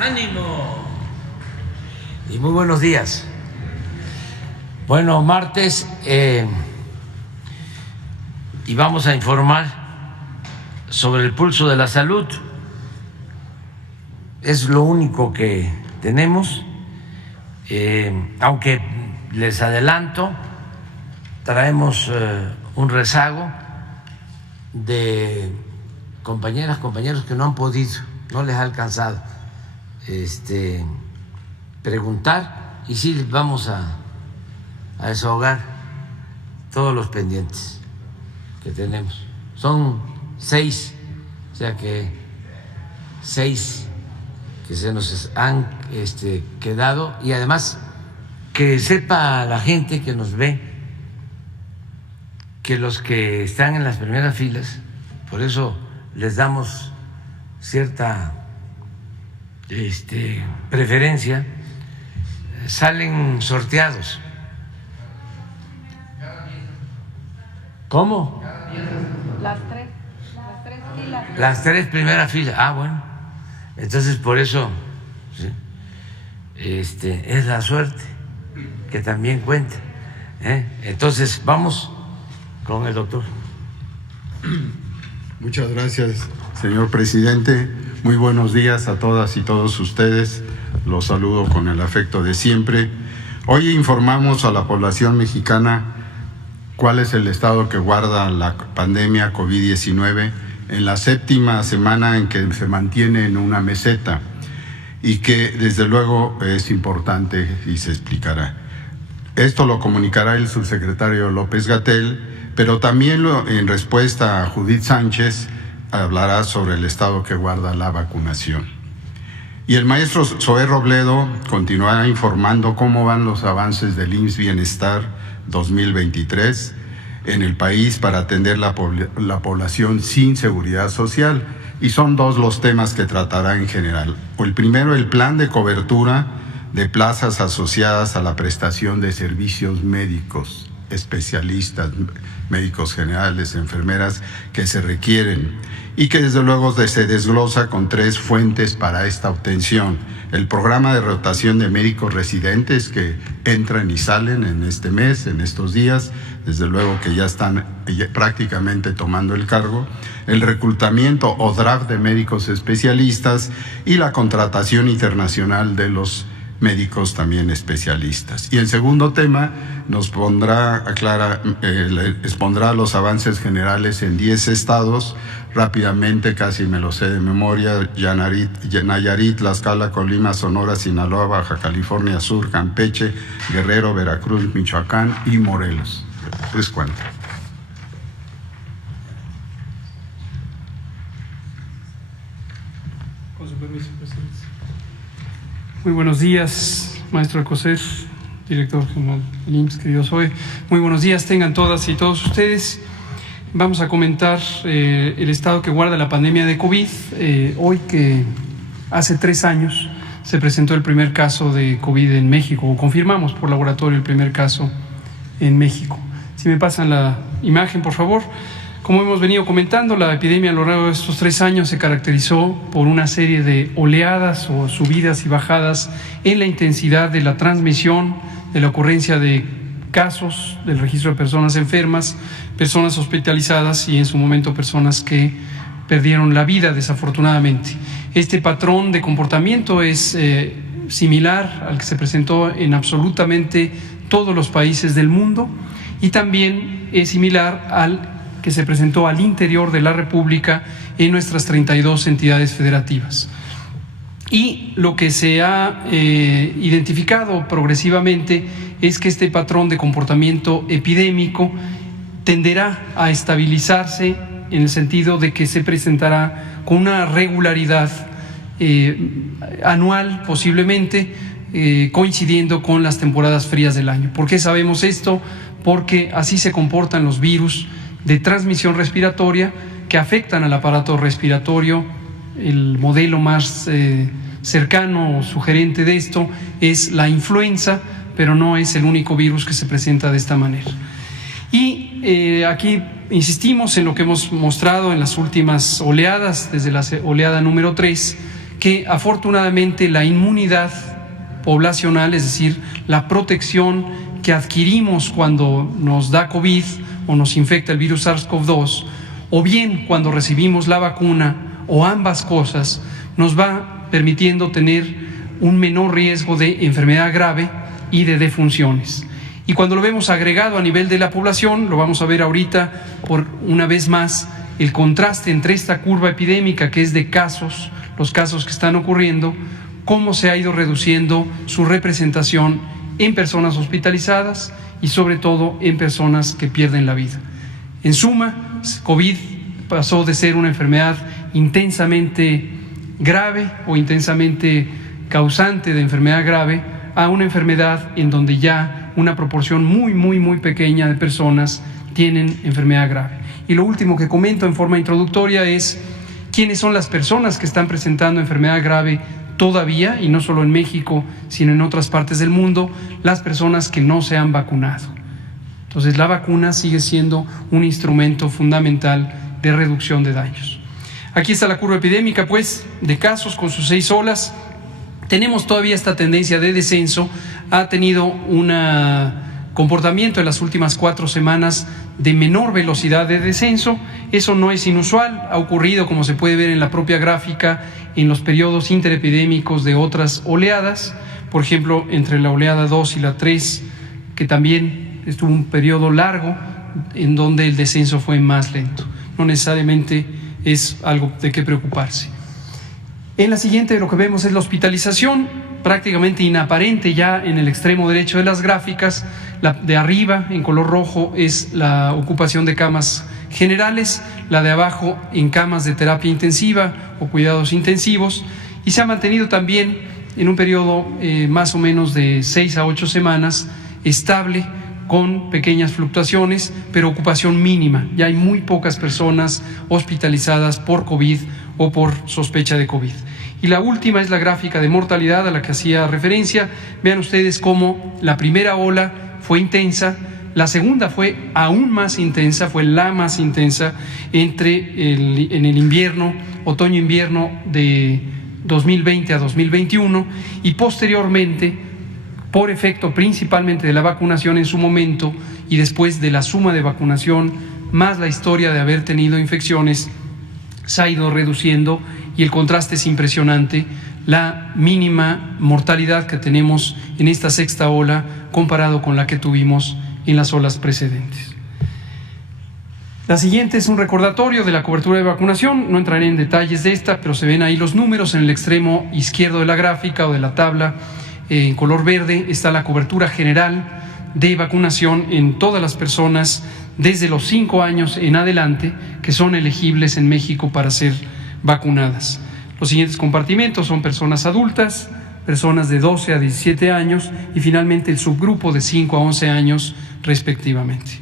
¡Ánimo! Y muy buenos días. Bueno, martes y vamos a informar sobre el pulso de la salud. Es lo único que tenemos, aunque les adelanto, traemos un rezago de compañeras, compañeros que no han podido, no les ha alcanzado preguntar, y sí les vamos a desahogar todos los pendientes que tenemos. Son 6, o sea que 6 que se nos han quedado, y además que sepa la gente que nos ve que los que están en las primeras filas, por eso les damos cierta preferencia, salen sorteados. ¿Cómo? Las tres filas. Las 3 primeras filas. Ah, bueno. Entonces por eso ¿sí? Es la suerte que también cuenta. Entonces vamos con el doctor. Muchas gracias, señor presidente. Muy buenos días a todas y todos ustedes. Los saludo con el afecto de siempre. Hoy informamos a la población mexicana cuál es el estado que guarda la pandemia COVID-19 en la 7ª semana en que se mantiene en una meseta, y que desde luego es importante y se explicará. Esto lo comunicará el subsecretario López-Gatell, pero también en respuesta a Judith Sánchez hablará sobre el estado que guarda la vacunación. Y el maestro Zoé Robledo continuará informando cómo van los avances del IMSS Bienestar 2023 en el país para atender la población sin seguridad social. Y son 2 los temas que tratará en general. El primero, el plan de cobertura de plazas asociadas a la prestación de servicios médicos, especialistas, médicos generales, enfermeras que se requieren, y que desde luego se desglosa con 3 fuentes para esta obtención. El programa de rotación de médicos residentes que entran y salen en este mes, en estos días, desde luego que ya están prácticamente tomando el cargo, el reclutamiento o draft de médicos especialistas y la contratación internacional de los médicos también especialistas. Y el segundo tema nos expondrá los avances generales en 10 estados, rápidamente, casi me lo sé de memoria: Nayarit, Tlaxcala, Colima, Sonora, Sinaloa, Baja California Sur, Campeche, Guerrero, Veracruz, Michoacán y Morelos. ¿Es cuánto? Con su permiso, presidente. Muy buenos días, maestro Alcocer, director general del IMSS, querido Zoé. Muy buenos días, tengan todas y todos ustedes. Vamos a comentar el estado que guarda la pandemia de COVID. Hoy, que hace 3 años se presentó el primer caso de COVID en México, o confirmamos por laboratorio el primer caso en México. Si me pasan la imagen, por favor. Como hemos venido comentando, la epidemia a lo largo de estos 3 años se caracterizó por una serie de oleadas o subidas y bajadas en la intensidad de la transmisión, de la ocurrencia de casos, del registro de personas enfermas, personas hospitalizadas y en su momento personas que perdieron la vida, desafortunadamente. Este patrón de comportamiento es similar al que se presentó en absolutamente todos los países del mundo, y también es similar al que se presentó al interior de la República en nuestras 32 entidades federativas. Y lo que se ha identificado progresivamente es que este patrón de comportamiento epidémico tenderá a estabilizarse, en el sentido de que se presentará con una regularidad anual, posiblemente coincidiendo con las temporadas frías del año. ¿Por qué sabemos esto? Porque así se comportan los virus de transmisión respiratoria que afectan al aparato respiratorio. El modelo más cercano o sugerente de esto es la influenza, pero no es el único virus que se presenta de esta manera. Y aquí insistimos en lo que hemos mostrado en las últimas oleadas, desde la oleada número 3, que afortunadamente la inmunidad poblacional, es decir, la protección que adquirimos cuando nos da COVID o nos infecta el virus SARS-CoV-2, o bien cuando recibimos la vacuna, o ambas cosas, nos va permitiendo tener un menor riesgo de enfermedad grave y de defunciones. Y cuando lo vemos agregado a nivel de la población, lo vamos a ver ahorita por una vez más, el contraste entre esta curva epidémica que es de casos, los casos que están ocurriendo, cómo se ha ido reduciendo su representación en personas hospitalizadas y sobre todo en personas que pierden la vida. En suma, COVID pasó de ser una enfermedad intensamente grave o intensamente causante de enfermedad grave a una enfermedad en donde ya una proporción muy pequeña de personas tienen enfermedad grave. Y lo último que comento en forma introductoria es quiénes son las personas que están presentando enfermedad grave todavía, y no solo en México, sino en otras partes del mundo, las personas que no se han vacunado. Entonces, la vacuna sigue siendo un instrumento fundamental de reducción de daños. Aquí está la curva epidémica, pues, de casos con sus 6 olas. Tenemos todavía esta tendencia de descenso. Ha tenido un comportamiento en las últimas 4 semanas de menor velocidad de descenso. Eso no es inusual, ha ocurrido, como se puede ver en la propia gráfica, en los periodos interepidémicos de otras oleadas, por ejemplo, entre la oleada 2 y la 3, que también estuvo un periodo largo en donde el descenso fue más lento. No necesariamente es algo de qué preocuparse. En la siguiente lo que vemos es la hospitalización, prácticamente inaparente ya en el extremo derecho de las gráficas. La de arriba en color rojo es la ocupación de camas generales, la de abajo en camas de terapia intensiva o cuidados intensivos, y se ha mantenido también en un periodo más o menos de 6 a 8 semanas estable, con pequeñas fluctuaciones, pero ocupación mínima. Ya hay muy pocas personas hospitalizadas por COVID o por sospecha de COVID. Y la última es la gráfica de mortalidad a la que hacía referencia. Vean ustedes cómo la primera ola fue intensa, la segunda fue aún más intensa, fue la más intensa en el invierno, otoño-invierno de 2020 a 2021, y posteriormente, por efecto principalmente de la vacunación en su momento y después de la suma de vacunación más la historia de haber tenido infecciones, se ha ido reduciendo, y el contraste es impresionante. La mínima mortalidad que tenemos en esta sexta ola comparado con la que tuvimos en las olas precedentes. La siguiente es un recordatorio de la cobertura de vacunación. No entraré en detalles de esta, pero se ven ahí los números en el extremo izquierdo de la gráfica o de la tabla. En color verde está la cobertura general de vacunación en todas las personas desde los 5 años en adelante que son elegibles en México para ser vacunadas. Los siguientes compartimentos son personas adultas, personas de 12 a 17 años y finalmente el subgrupo de 5 a 11 años respectivamente.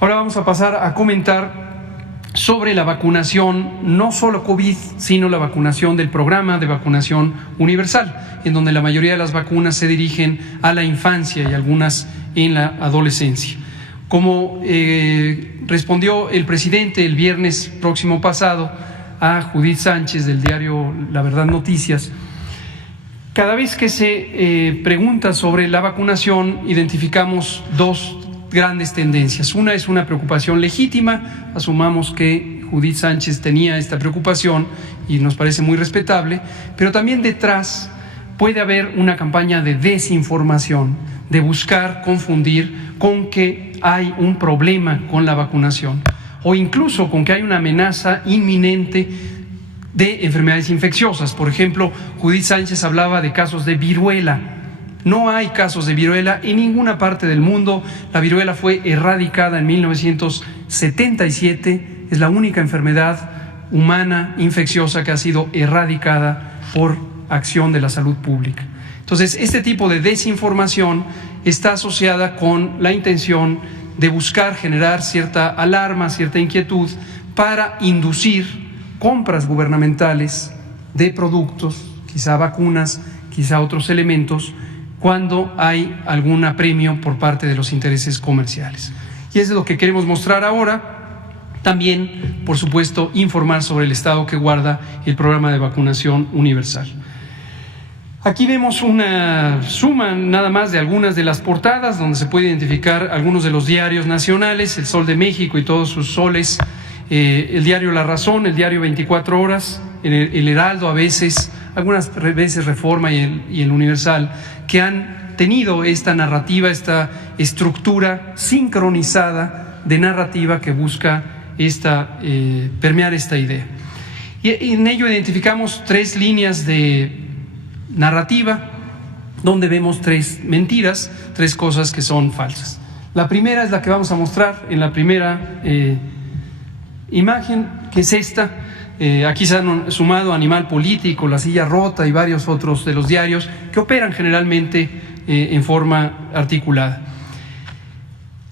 Ahora vamos a pasar a comentar sobre la vacunación, no solo COVID, sino la vacunación del programa de vacunación universal, en donde la mayoría de las vacunas se dirigen a la infancia y algunas en la adolescencia. Como respondió el presidente el viernes próximo pasado a Judith Sánchez del diario La Verdad Noticias, cada vez que se pregunta sobre la vacunación, identificamos 2 grandes tendencias. Una es una preocupación legítima, asumamos que Judith Sánchez tenía esta preocupación y nos parece muy respetable, pero también detrás puede haber una campaña de desinformación, de buscar confundir con que hay un problema con la vacunación o incluso con que hay una amenaza inminente de enfermedades infecciosas. Por ejemplo, Judith Sánchez hablaba de casos de viruela. No hay casos de viruela en ninguna parte del mundo. La viruela fue erradicada en 1977. Es la única enfermedad humana infecciosa que ha sido erradicada por acción de la salud pública. Entonces, este tipo de desinformación está asociada con la intención de buscar generar cierta alarma, cierta inquietud para inducir compras gubernamentales de productos, quizá vacunas, quizá otros elementos, cuando hay algún apremio por parte de los intereses comerciales. Y es lo que queremos mostrar ahora. También, por supuesto, informar sobre el estado que guarda el programa de vacunación universal. Aquí vemos una suma nada más de algunas de las portadas donde se puede identificar algunos de los diarios nacionales, El Sol de México y todos sus soles, el diario La Razón, el diario 24 Horas, el Heraldo a veces, algunas veces Reforma y el Universal, que han tenido esta narrativa, esta estructura sincronizada de narrativa que busca permear esta idea. Y en ello identificamos 3 líneas de narrativa donde vemos 3 mentiras, 3 cosas que son falsas. La primera es la que vamos a mostrar en la primera imagen, que es esta. Aquí se han sumado Animal Político, La Silla Rota y varios otros de los diarios que operan generalmente en forma articulada.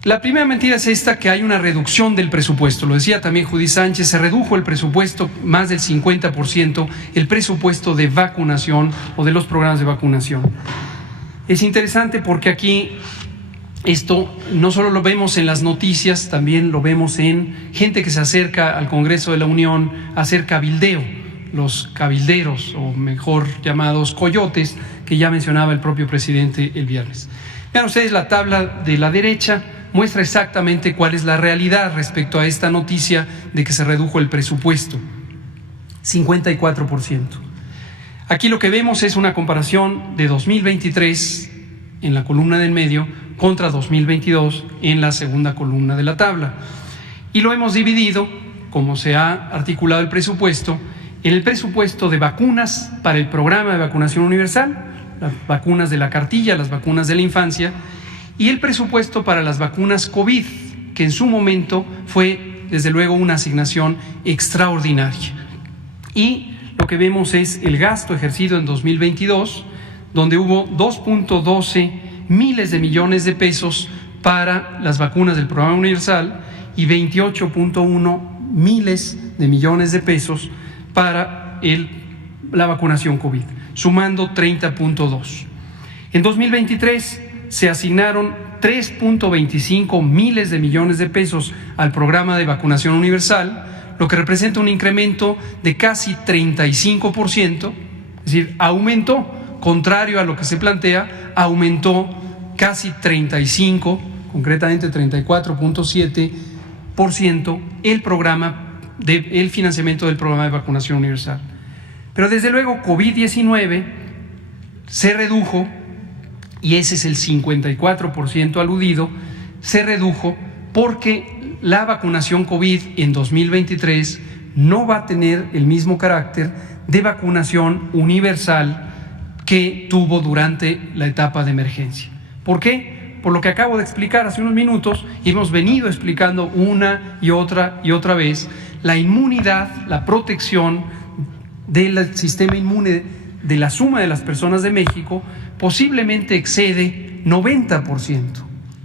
La primera mentira es esta, que hay una reducción del presupuesto. Lo decía también Judith Sánchez, se redujo el presupuesto más del 50%, el presupuesto de vacunación o de los programas de vacunación. Es interesante porque aquí esto no solo lo vemos en las noticias, también lo vemos en gente que se acerca al Congreso de la Unión a hacer cabildeo, los cabilderos, o mejor llamados coyotes, que ya mencionaba el propio presidente el viernes. Vean ustedes la tabla de la derecha, muestra exactamente cuál es la realidad respecto a esta noticia de que se redujo el presupuesto, 54%. Aquí lo que vemos es una comparación de 2023 en la columna del medio contra 2022 en la segunda columna de la tabla. Y lo hemos dividido, como se ha articulado el presupuesto, en el presupuesto de vacunas para el programa de vacunación universal, las vacunas de la cartilla, las vacunas de la infancia, y el presupuesto para las vacunas COVID, que en su momento fue, desde luego, una asignación extraordinaria. Y lo que vemos es el gasto ejercido en 2022, donde hubo 2.12 miles de millones de pesos para las vacunas del programa universal y 28.1 miles de millones de pesos para la vacunación COVID, sumando 30.2. En 2023 se asignaron 3.25 miles de millones de pesos al programa de vacunación universal, lo que representa un incremento de casi 35%, es decir, aumentó, contrario a lo que se plantea, aumentó casi 35, concretamente 34.7% el financiamiento del programa de vacunación universal. Pero desde luego COVID-19 se redujo, y ese es el 54% aludido, se redujo porque la vacunación COVID en 2023 no va a tener el mismo carácter de vacunación universal que tuvo durante la etapa de emergencia. ¿Por qué? Por lo que acabo de explicar hace unos minutos, y hemos venido explicando una y otra vez, la inmunidad, la protección del sistema inmune de la suma de las personas de México posiblemente excede 90%.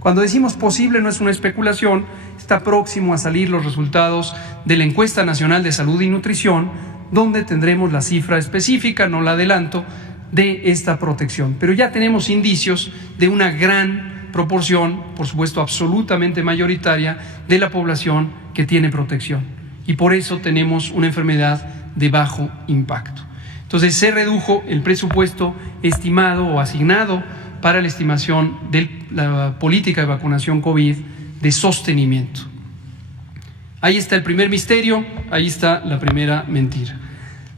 Cuando decimos posible no es una especulación, está próximo a salir los resultados de la Encuesta Nacional de Salud y Nutrición, donde tendremos la cifra específica, no la adelanto, de esta protección. Pero ya tenemos indicios de una gran proporción, por supuesto absolutamente mayoritaria, de la población que tiene protección. Y por eso tenemos una enfermedad de bajo impacto. Entonces se redujo el presupuesto estimado o asignado para la estimación de la política de vacunación COVID de sostenimiento. Ahí está el primer misterio, ahí está la primera mentira.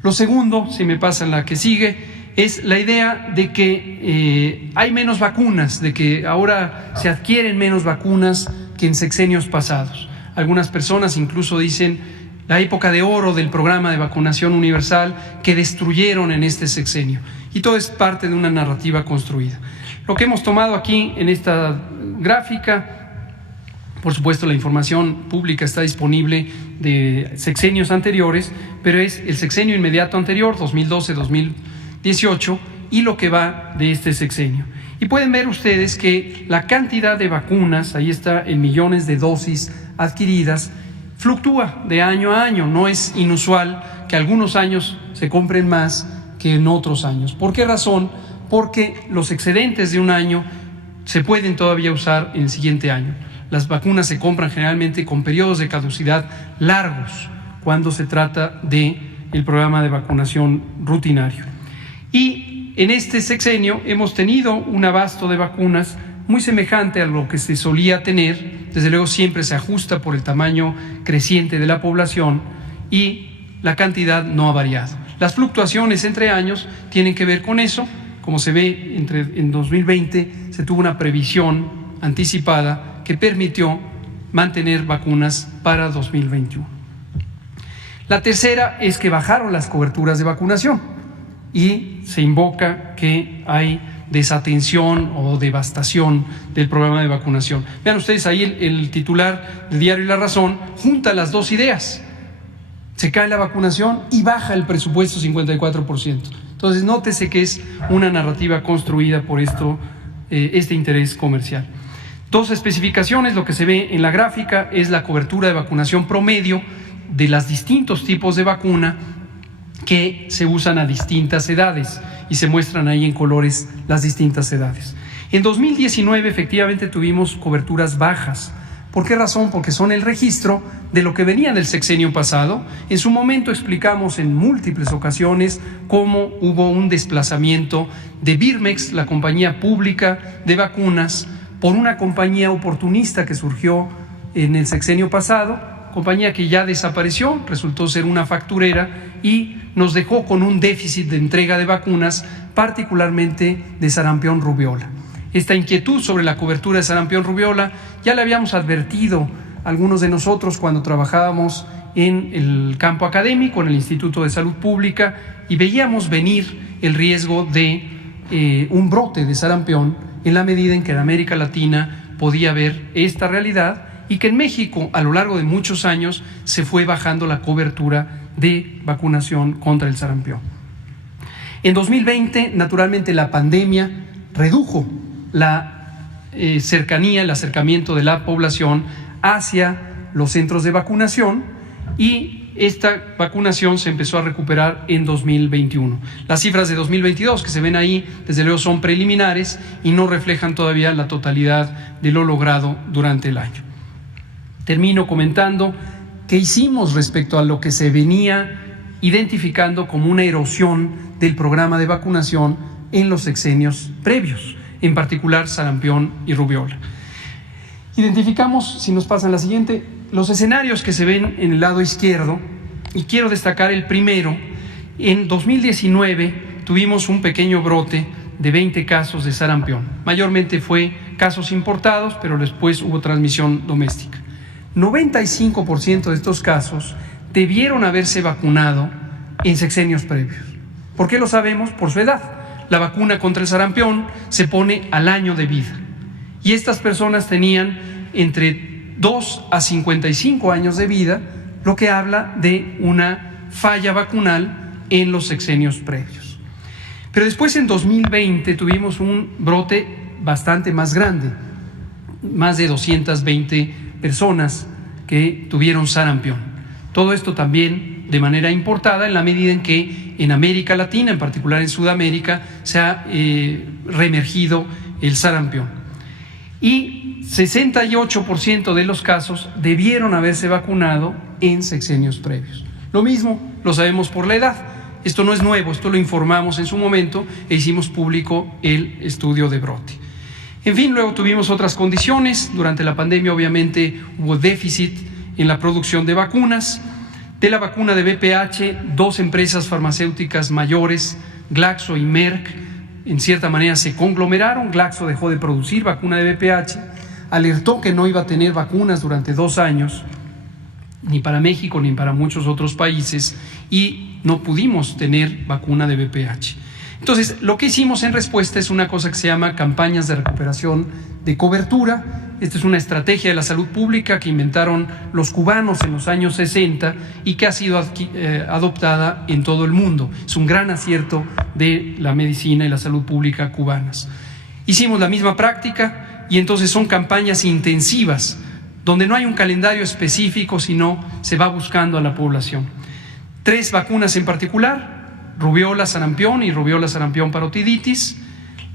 Lo segundo, si me pasan la que sigue, es la idea de que hay menos vacunas, de que ahora se adquieren menos vacunas que en sexenios pasados. Algunas personas incluso dicen la época de oro del programa de vacunación universal que destruyeron en este sexenio. Y todo es parte de una narrativa construida. Lo que hemos tomado aquí en esta gráfica, por supuesto la información pública está disponible de sexenios anteriores, pero es el sexenio inmediato anterior, 2012-2018, y lo que va de este sexenio. Y pueden ver ustedes que la cantidad de vacunas, ahí está en millones de dosis adquiridas, fluctúa de año a año. No es inusual que algunos años se compren más que en otros años. ¿Por qué razón? Porque los excedentes de un año se pueden todavía usar en el siguiente año. Las vacunas se compran generalmente con periodos de caducidad largos cuando se trata del programa de vacunación rutinario. Y en este sexenio hemos tenido un abasto de vacunas muy semejante a lo que se solía tener. Desde luego siempre se ajusta por el tamaño creciente de la población y la cantidad no ha variado. Las fluctuaciones entre años tienen que ver con eso. Como se ve, en 2020 se tuvo una previsión anticipada que permitió mantener vacunas para 2021. La tercera es que bajaron las coberturas de vacunación y se invoca que hay desatención o devastación del programa de vacunación. Vean ustedes ahí el titular del diario La Razón junta las dos ideas. Se cae la vacunación y baja el presupuesto 54%. Entonces, nótese que es una narrativa construida por este interés comercial. Dos especificaciones, lo que se ve en la gráfica es la cobertura de vacunación promedio de los distintos tipos de vacuna que se usan a distintas edades y se muestran ahí en colores las distintas edades. En 2019 efectivamente tuvimos coberturas bajas. ¿Por qué razón? Porque son el registro de lo que venía del sexenio pasado. En su momento explicamos en múltiples ocasiones cómo hubo un desplazamiento de Birmex, la compañía pública de vacunas, por una compañía oportunista que surgió en el sexenio pasado, compañía que ya desapareció, resultó ser una facturera y nos dejó con un déficit de entrega de vacunas, particularmente de sarampión rubiola. Esta inquietud sobre la cobertura de sarampión rubiola ya la habíamos advertido algunos de nosotros cuando trabajábamos en el campo académico, en el Instituto de Salud Pública, y veíamos venir el riesgo de un brote de sarampión en la medida en que en América Latina podía haber esta realidad y que en México a lo largo de muchos años se fue bajando la cobertura de vacunación contra el sarampión. En 2020, naturalmente, la pandemia redujo la cercanía, el acercamiento de la población hacia los centros de vacunación y esta vacunación se empezó a recuperar en 2021. Las cifras de 2022 que se ven ahí, desde luego, son preliminares y no reflejan todavía la totalidad de lo logrado durante el año. Termino comentando qué hicimos respecto a lo que se venía identificando como una erosión del programa de vacunación en los sexenios previos, en particular sarampión y rubiola. Identificamos, si nos pasan la siguiente, los escenarios que se ven en el lado izquierdo, y quiero destacar el primero. En 2019 tuvimos un pequeño brote de 20 casos de sarampión. Mayormente fue casos importados, pero después hubo transmisión doméstica. 95% de estos casos debieron haberse vacunado en sexenios previos. ¿Por qué lo sabemos? Por su edad. La vacuna contra el sarampión se pone al año de vida y estas personas tenían entre 2 a 55 años de vida, lo que habla de una falla vacunal en los sexenios previos. Pero después, en 2020, tuvimos un brote bastante más grande, más de 220 personas que tuvieron sarampión. Todo esto también de manera importada, en la medida en que en América Latina, en particular en Sudamérica, se ha reemergido el sarampión. Y 68% de los casos debieron haberse vacunado en sexenios previos. Lo mismo lo sabemos por la edad. Esto no es nuevo, esto lo informamos en su momento e hicimos público el estudio de brote. En fin, luego tuvimos otras condiciones. Durante la pandemia, obviamente, hubo déficit en la producción de vacunas. De la vacuna de VPH, 2 empresas farmacéuticas mayores, Glaxo y Merck, en cierta manera se conglomeraron. Glaxo dejó de producir vacuna de VPH, alertó que no iba a tener vacunas durante 2 años, ni para México ni para muchos otros países, y no pudimos tener vacuna de VPH. Entonces, lo que hicimos en respuesta es una cosa que se llama campañas de recuperación de cobertura. Esta es una estrategia de la salud pública que inventaron los cubanos en los años 60 y que ha sido adoptada en todo el mundo. Es un gran acierto de la medicina y la salud pública cubanas. Hicimos la misma práctica y entonces son campañas intensivas donde no hay un calendario específico, sino se va buscando a la población. 3 vacunas en particular: rubiola, sarampión y rubiola, sarampión, parotiditis.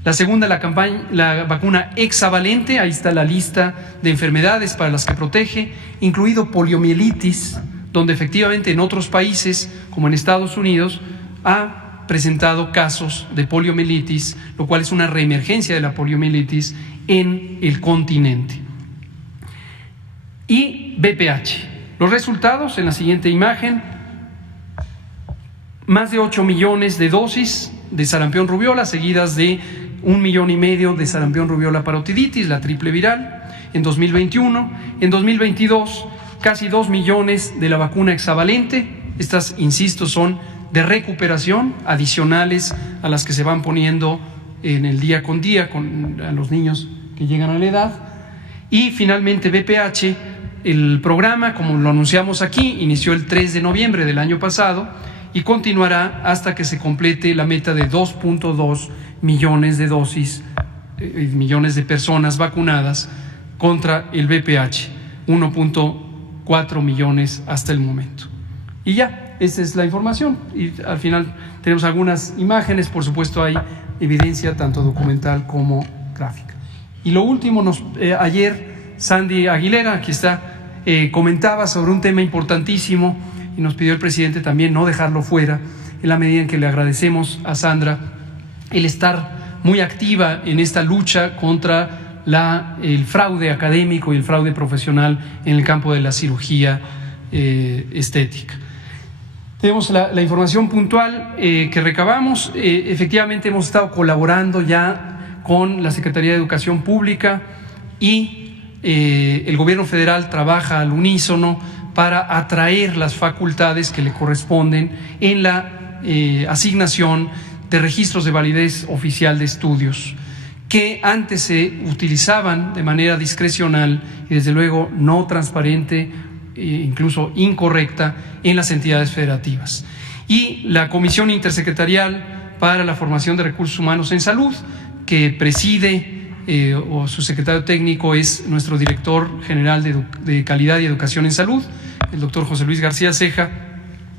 La segunda, la vacuna hexavalente, ahí está la lista de enfermedades para las que protege, incluido poliomielitis, donde efectivamente en otros países, como en Estados Unidos, ha presentado casos de poliomielitis, lo cual es una reemergencia de la poliomielitis en el continente. Y VPH. Los resultados en la siguiente imagen: más de 8 millones de dosis de sarampión rubiola, seguidas de 1,5 millones de sarampión rubiola parotiditis, la triple viral, en 2021. En 2022, casi 2 millones de la vacuna hexavalente. Estas, insisto, son de recuperación, adicionales a las que se van poniendo en el día con día a los niños que llegan a la edad. Y finalmente VPH, el programa, como lo anunciamos aquí, inició el 3 de noviembre del año pasado y continuará hasta que se complete la meta de 2.2 millones de dosis, millones de personas vacunadas contra el VPH, 1.4 millones hasta el momento. Y ya, esta es la información. Y al final tenemos algunas imágenes, por supuesto hay evidencia tanto documental como gráfica. Y lo último, ayer Sandy Aguilera, aquí está, comentaba sobre un tema importantísimo y nos pidió el presidente también no dejarlo fuera, en la medida en que le agradecemos a Sandra el estar muy activa en esta lucha contra el fraude académico y el fraude profesional en el campo de la cirugía estética. Tenemos la información puntual que recabamos. Efectivamente hemos estado colaborando ya con la Secretaría de Educación Pública y el gobierno federal trabaja al unísono para atraer las facultades que le corresponden en la asignación de registros de validez oficial de estudios, que antes se utilizaban de manera discrecional y desde luego no transparente, incluso incorrecta, en las entidades federativas. Y la Comisión Intersecretarial para la Formación de Recursos Humanos en Salud, que preside o su secretario técnico es nuestro director general de Calidad y Educación en Salud, el doctor José Luis García Ceja,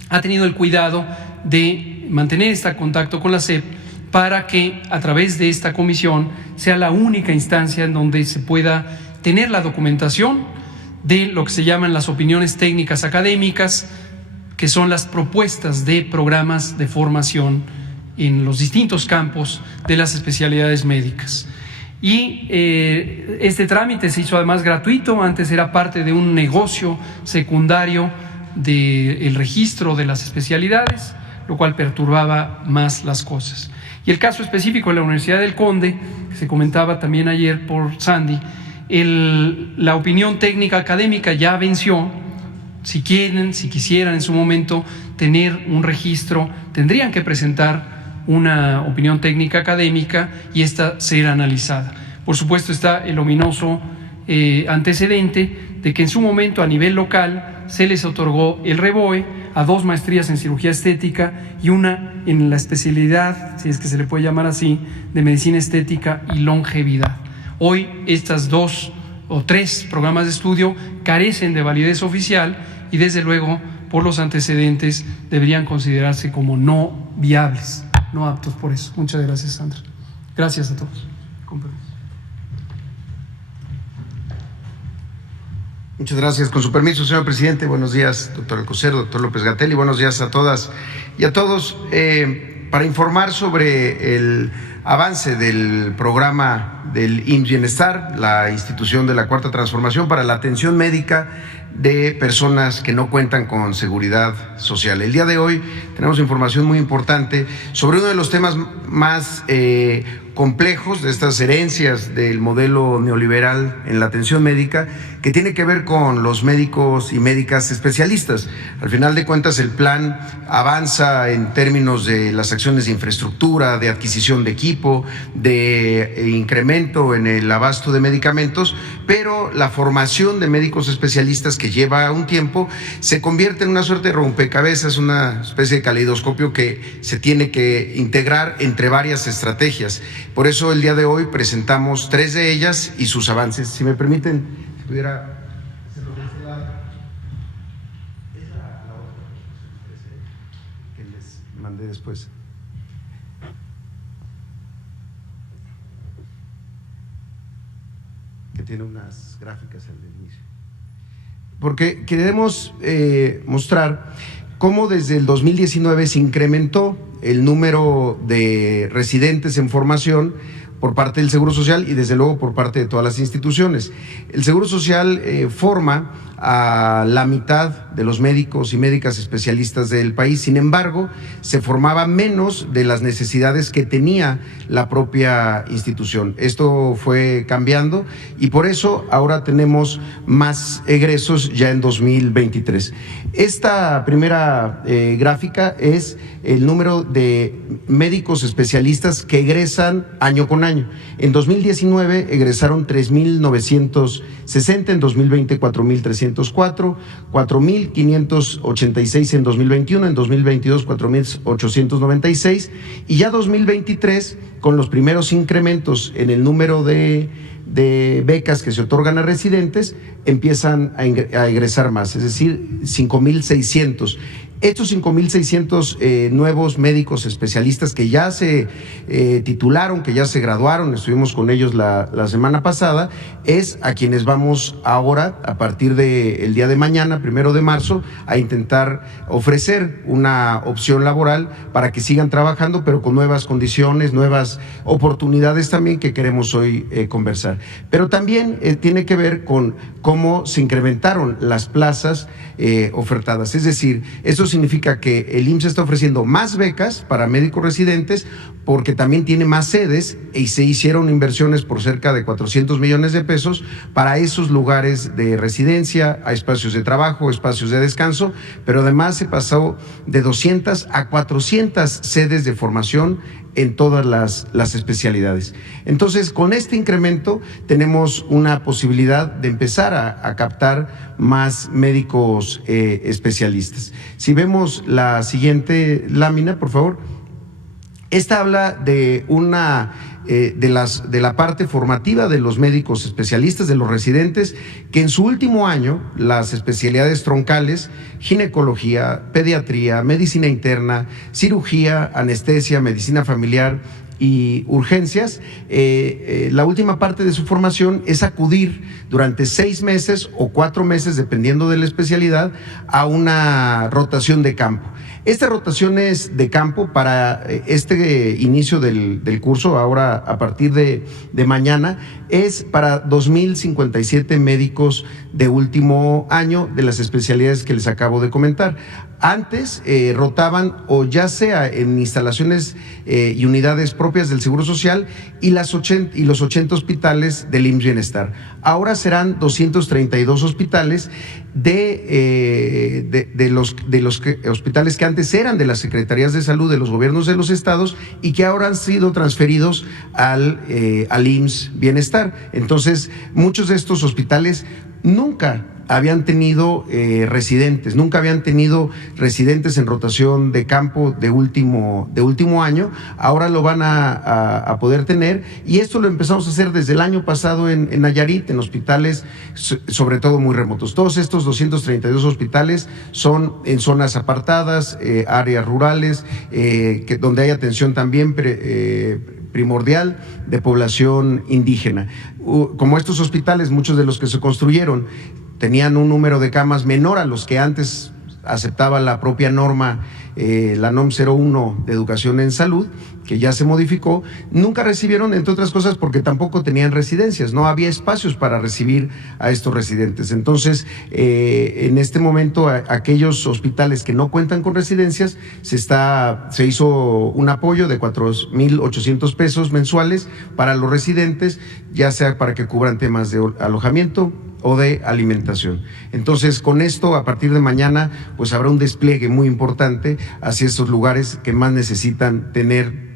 ha tenido el cuidado de mantener este contacto con la SEP para que a través de esta comisión sea la única instancia en donde se pueda tener la documentación de lo que se llaman las opiniones técnicas académicas, que son las propuestas de programas de formación en los distintos campos de las especialidades médicas. Y este trámite se hizo además gratuito. Antes era parte de un negocio secundario del registro de las especialidades, lo cual perturbaba más las cosas. Y el caso específico de la Universidad del Conde, que se comentaba también ayer por Sandy, la opinión técnica académica ya venció. Si quisieran en su momento tener un registro, tendrían que presentar una opinión técnica académica y esta será analizada. Por supuesto está el ominoso antecedente de que en su momento a nivel local se les otorgó el REBOE a 2 maestrías en cirugía estética y una en la especialidad, si es que se le puede llamar así, de medicina estética y longevidad. Hoy estas 2 o 3 programas de estudio carecen de validez oficial y desde luego por los antecedentes deberían considerarse como no viables, no aptos por eso. Muchas gracias, Sandra. Gracias a todos. Muchas gracias. Con su permiso, señor presidente. Buenos días, doctor Alcocer, doctor López-Gatell, y buenos días a todas y a todos. Para informar sobre el avance del programa del IMSS Bienestar, la institución de la Cuarta Transformación para la atención médica de personas que no cuentan con seguridad social. El día de hoy tenemos información muy importante sobre uno de los temas más complejos de estas herencias del modelo neoliberal en la atención médica, que tiene que ver con los médicos y médicas especialistas. Al final de cuentas, el plan avanza en términos de las acciones de infraestructura, de adquisición de equipo, de incremento en el abasto de medicamentos, pero la formación de médicos especialistas, que lleva un tiempo, se convierte en una suerte de rompecabezas, una especie de caleidoscopio que se tiene que integrar entre varias estrategias. Por eso el día de hoy presentamos 3 de ellas y sus avances. Si me permiten, si pudiera hacerlo de este lado. Es la otra que les mandé después. tiene unas gráficas al inicio. Porque queremos mostrar cómo desde el 2019 se incrementó el número de residentes en formación por parte del Seguro Social y desde luego por parte de todas las instituciones. El Seguro Social forma a la mitad de los médicos y médicas especialistas del país, sin embargo, se formaba menos de las necesidades que tenía la propia institución. Esto fue cambiando y por eso ahora tenemos más egresos ya en 2023. Esta primera gráfica es el número de médicos especialistas que egresan año con año. En 2019 egresaron 3.960, en 2020 4.304, 4.586 en 2021, en 2022 4.896 y ya 2023 con los primeros incrementos en el número de becas que se otorgan a residentes empiezan a egresar más, es decir, 5.600. Estos 5.600 nuevos médicos especialistas que ya se titularon, que ya se graduaron, estuvimos con ellos la semana pasada, es a quienes vamos ahora, a partir del día de mañana, 1 de marzo, a intentar ofrecer una opción laboral para que sigan trabajando, pero con nuevas condiciones, nuevas oportunidades también que queremos hoy conversar. Pero también tiene que ver con cómo se incrementaron las plazas ofertadas, es decir, eso significa que el IMSS está ofreciendo más becas para médicos residentes porque también tiene más sedes y se hicieron inversiones por cerca de 400 millones de pesos para esos lugares de residencia, a espacios de trabajo, espacios de descanso, pero además se pasó de 200 a 400 sedes de formación en todas las especialidades. Entonces, con este incremento tenemos una posibilidad de empezar a captar más médicos especialistas. Si vemos la siguiente lámina, por favor. Esta habla de de la parte formativa de los médicos especialistas, de los residentes, que en su último año las especialidades troncales, ginecología, pediatría, medicina interna, cirugía, anestesia, medicina familiar y urgencias, la última parte de su formación es acudir durante 6 meses o 4 meses, dependiendo de la especialidad, a una rotación de campo. Esta rotación es de campo para este inicio del curso, ahora a partir de mañana, es para 2.057 médicos de último año de las especialidades que les acabo de comentar. Antes rotaban o ya sea en instalaciones y unidades propias del Seguro Social y los 80 hospitales del IMSS Bienestar. Ahora serán 232 hospitales de los hospitales que antes eran de las Secretarías de Salud de los gobiernos de los estados y que ahora han sido transferidos al IMSS Bienestar. Entonces, muchos de estos hospitales nunca habían tenido residentes, nunca habían tenido residentes en rotación de campo de último año, ahora lo van a poder tener, y esto lo empezamos a hacer desde el año pasado en Nayarit, en hospitales sobre todo muy remotos. Todos estos 232 hospitales son en zonas apartadas, áreas rurales, donde hay atención también primordial de población indígena. Como estos hospitales, muchos de los que se construyeron tenían un número de camas menor a los que antes aceptaba la propia norma, la NOM 01 de educación en salud, que ya se modificó, nunca recibieron, entre otras cosas, porque tampoco tenían residencias, no había espacios para recibir a estos residentes. Entonces, en este momento, aquellos hospitales que no cuentan con residencias, se hizo un apoyo de 4.800 pesos mensuales para los residentes, ya sea para que cubran temas de alojamiento o de alimentación. Entonces, con esto, a partir de mañana, pues habrá un despliegue muy importante hacia estos lugares que más necesitan tener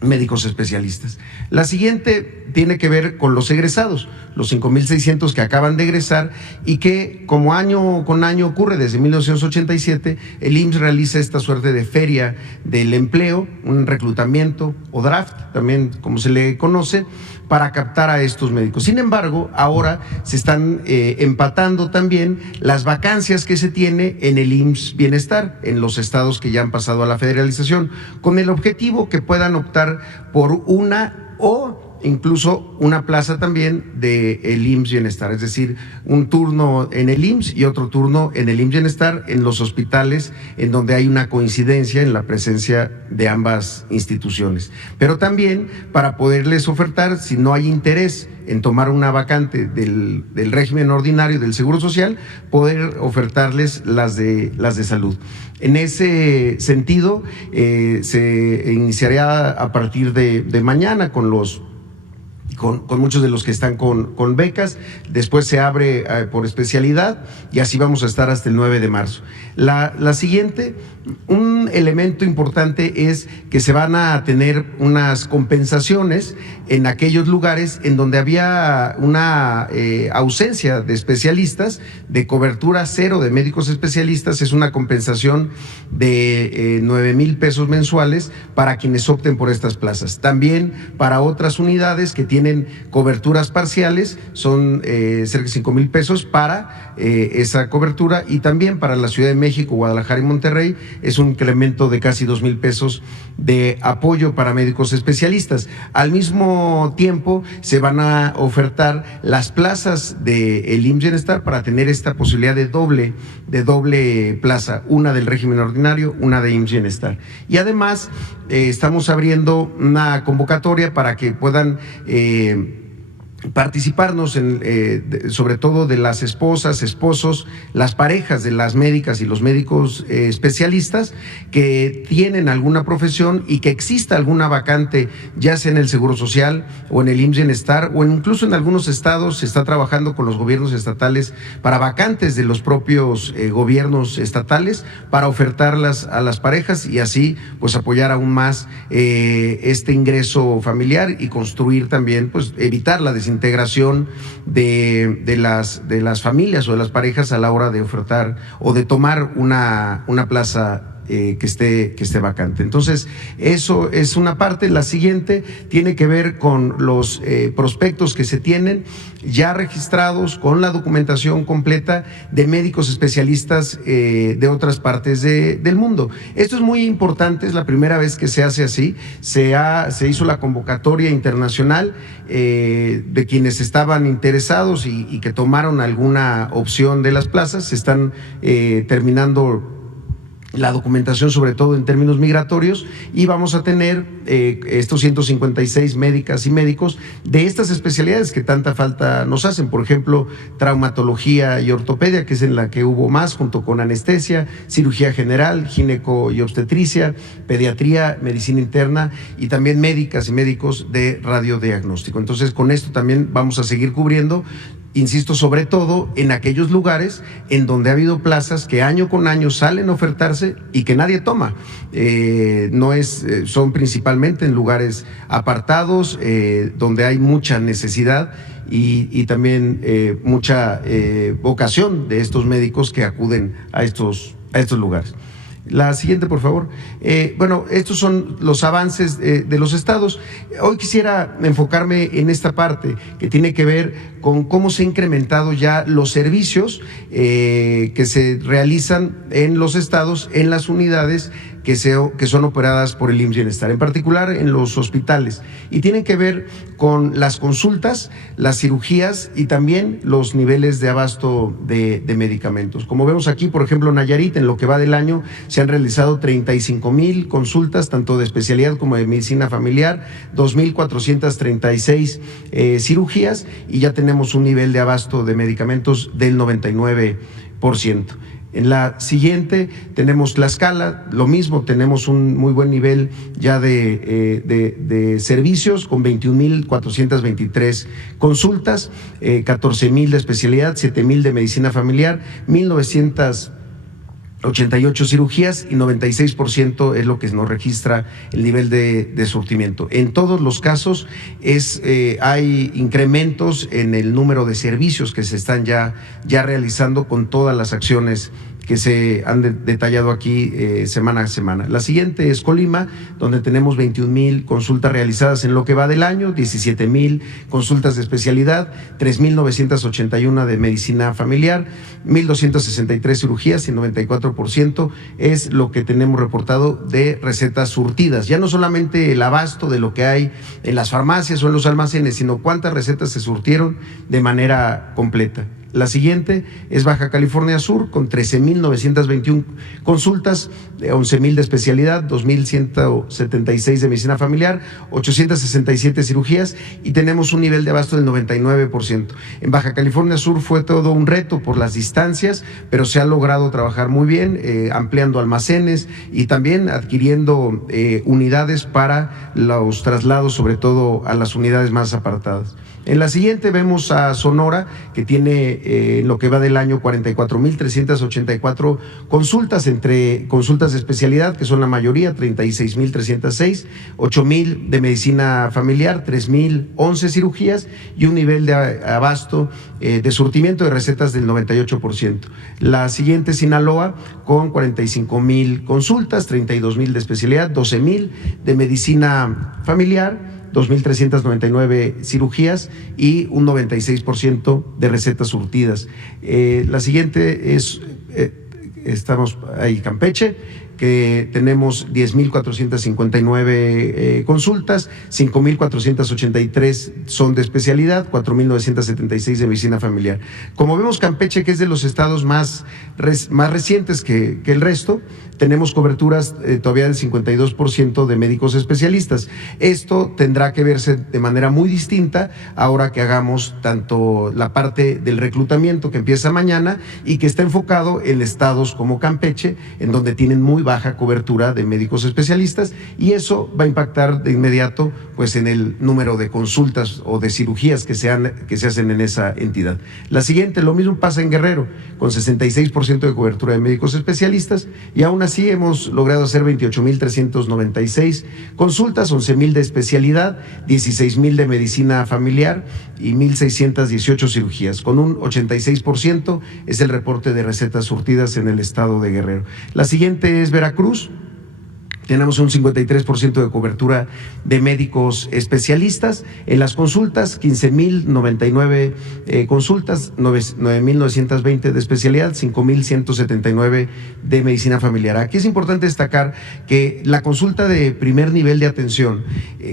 médicos especialistas. La siguiente tiene que ver con los egresados, los 5.600 que acaban de egresar y que, como año con año ocurre desde 1987, el IMSS realiza esta suerte de feria del empleo, un reclutamiento o draft, también como se le conoce, para captar a estos médicos. Sin embargo, ahora se están empatando también las vacancias que se tiene en el IMSS Bienestar, en los estados que ya han pasado a la federalización, con el objetivo que puedan optar por una o incluso una plaza también de el IMSS Bienestar, es decir, un turno en el IMSS y otro turno en el IMSS Bienestar en los hospitales en donde hay una coincidencia en la presencia de ambas instituciones. Pero también para poderles ofertar, si no hay interés en tomar una vacante del régimen ordinario del Seguro Social, poder ofertarles las de salud. En ese sentido, se iniciaría a partir de mañana con muchos de los que están con becas, después se abre por especialidad y así vamos a estar hasta el 9 de marzo. La siguiente, un elemento importante es que se van a tener unas compensaciones en aquellos lugares en donde había una ausencia de especialistas, de cobertura cero de médicos especialistas. Es una compensación de 9,000 pesos mensuales para quienes opten por estas plazas. También para otras unidades que tienen coberturas parciales son cerca de 5,000 pesos para esa cobertura, y también para la Ciudad de México, Guadalajara y Monterrey es un incremento de casi 2,000 pesos de apoyo para médicos especialistas. Al mismo tiempo se van a ofertar las plazas del IMSS Bienestar para tener esta posibilidad de doble plaza, una del régimen ordinario, una de IMSS Bienestar. Y además estamos abriendo una convocatoria para que puedan participarnos sobre todo de las esposas, esposos, las parejas de las médicas y los médicos especialistas que tienen alguna profesión y que exista alguna vacante, ya sea en el Seguro Social o en el IMSS Bienestar, o incluso en algunos estados se está trabajando con los gobiernos estatales para vacantes de los propios gobiernos estatales, para ofertarlas a las parejas y así pues apoyar aún más este ingreso familiar y construir también, pues evitar la desintegración de las familias o de las parejas a la hora de ofertar o de tomar una plaza que esté vacante. Entonces, eso es una parte. La siguiente tiene que ver con los prospectos que se tienen ya registrados con la documentación completa de médicos especialistas de otras partes del mundo. Esto es muy importante, es la primera vez que se hace así. Se hizo la convocatoria internacional de quienes estaban interesados y que tomaron alguna opción de las plazas. Se están terminando la documentación, sobre todo en términos migratorios, y vamos a tener estos 156 médicas y médicos de estas especialidades que tanta falta nos hacen. Por ejemplo, traumatología y ortopedia, que es en la que hubo más, junto con anestesia, cirugía general, gineco y obstetricia, pediatría, medicina interna, y también médicas y médicos de radiodiagnóstico. Entonces, con esto también vamos a seguir cubriendo, insisto, sobre todo en aquellos lugares en donde ha habido plazas que año con año salen a ofertarse y que nadie toma. Son principalmente en lugares apartados, donde hay mucha necesidad y también mucha vocación de estos médicos que acuden a estos lugares. La siguiente, por favor. Bueno, estos son los avances de los estados. Hoy quisiera enfocarme en esta parte que tiene que ver con cómo se han incrementado ya los servicios que se realizan en los estados, en las unidades que son operadas por el IMSS Bienestar, en particular en los hospitales, y tienen que ver con las consultas, las cirugías y también los niveles de abasto de medicamentos. Como vemos aquí, por ejemplo, Nayarit, en lo que va del año se han realizado 35,000 consultas, tanto de especialidad como de medicina familiar, 2,436 cirugías, y ya tenemos un nivel de abasto de medicamentos del 99%. En la siguiente tenemos Tlaxcala, lo mismo, tenemos un muy buen nivel ya de servicios con 21,423 consultas, 14,000 de especialidad, 7,000 de medicina familiar, 1,988 cirugías y 96% es lo que nos registra el nivel de surtimiento. En todos los casos hay incrementos en el número de servicios que se están ya realizando con todas las acciones que se han detallado aquí semana a semana. La siguiente es Colima, donde tenemos 21,000 consultas realizadas en lo que va del año, 17,000 consultas de especialidad, 3,981 de medicina familiar, 1,263 cirugías y 94% es lo que tenemos reportado de recetas surtidas. Ya no solamente el abasto de lo que hay en las farmacias o en los almacenes, sino cuántas recetas se surtieron de manera completa. La siguiente es Baja California Sur, con 13,921 consultas, 11,000 de especialidad, 2,176 de medicina familiar, 867 cirugías y tenemos un nivel de abasto del 99%. En Baja California Sur fue todo un reto por las distancias, pero se ha logrado trabajar muy bien, ampliando almacenes y también adquiriendo unidades para los traslados, sobre todo a las unidades más apartadas. En la siguiente vemos a Sonora, que tiene en lo que va del año 44,384 consultas, entre consultas de especialidad, que son la mayoría, 36,306, 8,000 de medicina familiar, 3,011 cirugías y un nivel de abasto de surtimiento de recetas del 98%. La siguiente, Sinaloa, con 45,000 consultas, 32,000 de especialidad, 12,000 de medicina familiar, 2,399 cirugías y un 96% de recetas surtidas. La siguiente es, estamos ahí, Campeche, que tenemos 10,459 consultas, 5,483 son de especialidad, 4,976 de medicina familiar. Como vemos, Campeche, que es de los estados más recientes que el resto, tenemos coberturas todavía del 52% de médicos especialistas. Esto tendrá que verse de manera muy distinta ahora que hagamos tanto la parte del reclutamiento, que empieza mañana y que está enfocado en estados como Campeche, en donde tienen muy baja cobertura de médicos especialistas, y eso va a impactar de inmediato pues en el número de consultas o de cirugías que se hacen en esa entidad. La siguiente, lo mismo pasa en Guerrero, con 66% de cobertura de médicos especialistas, y aún así hemos logrado hacer 28,396 consultas, 11,000 de especialidad, 16,000 de medicina familiar y 1,618 cirugías. Con un 86% es el reporte de recetas surtidas en el estado de Guerrero. La siguiente es Veracruz. Tenemos un 53% de cobertura de médicos especialistas. En las consultas, 15,099 consultas, 9,920 de especialidad, 5,179 de medicina familiar. Aquí es importante destacar que la consulta de primer nivel de atención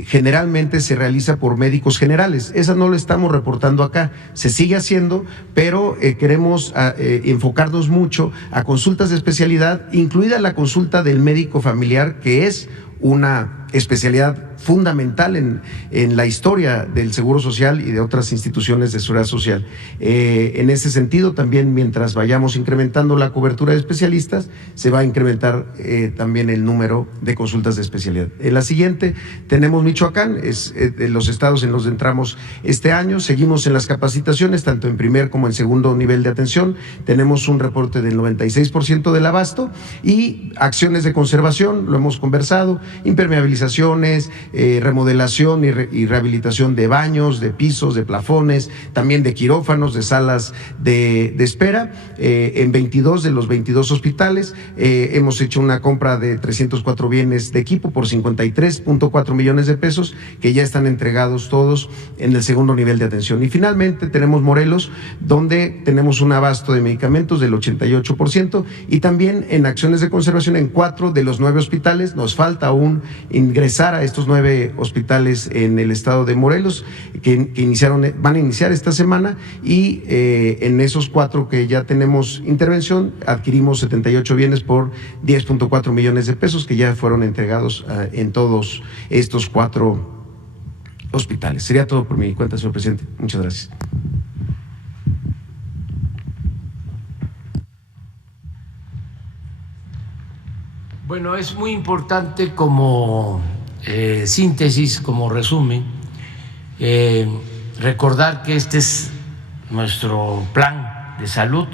generalmente se realiza por médicos generales. Esa no lo estamos reportando acá, se sigue haciendo, pero queremos enfocarnos mucho a consultas de especialidad, incluida la consulta del médico familiar, que es una especialidad fundamental en la historia del Seguro Social y de otras instituciones de seguridad social. En ese sentido, también mientras vayamos incrementando la cobertura de especialistas, se va a incrementar también el número de consultas de especialidad. En la siguiente tenemos Michoacán, es de los estados en los que entramos este año. Seguimos en las capacitaciones, tanto en primer como en segundo nivel de atención. Tenemos un reporte del 96% del abasto y acciones de conservación, lo hemos conversado, impermeabilizaciones, remodelación y rehabilitación de baños, de pisos, de plafones, también de quirófanos, de salas de espera, en 22 de los 22 hospitales. Hemos hecho una compra de 304 bienes de equipo por 53.4 millones de pesos, que ya están entregados todos en el segundo nivel de atención. Y finalmente tenemos Morelos, donde tenemos un abasto de medicamentos del 88%, y también en acciones de conservación en 4 de los 9 hospitales. Nos falta aún ingresar a estos 9 hospitales en el estado de Morelos, que van a iniciar esta semana, y en esos 4 que ya tenemos intervención, adquirimos 78 bienes por 10.4 millones de pesos, que ya fueron entregados en todos estos 4 hospitales. Sería todo por mi cuenta, señor presidente. Muchas gracias. Bueno, es muy importante como síntesis, como resumen, recordar que este es nuestro plan de salud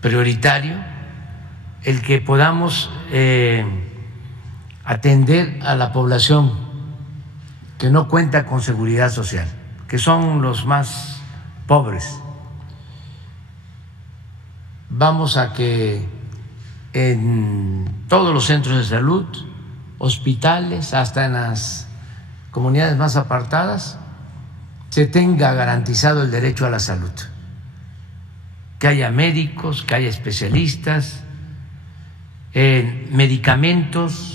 prioritario, el que podamos atender a la población que no cuenta con seguridad social, que son los más pobres. vamos a que en todos los centros de salud, hospitales, hasta en las comunidades más apartadas, se tenga garantizado el derecho a la salud, que haya médicos, que haya especialistas, medicamentos,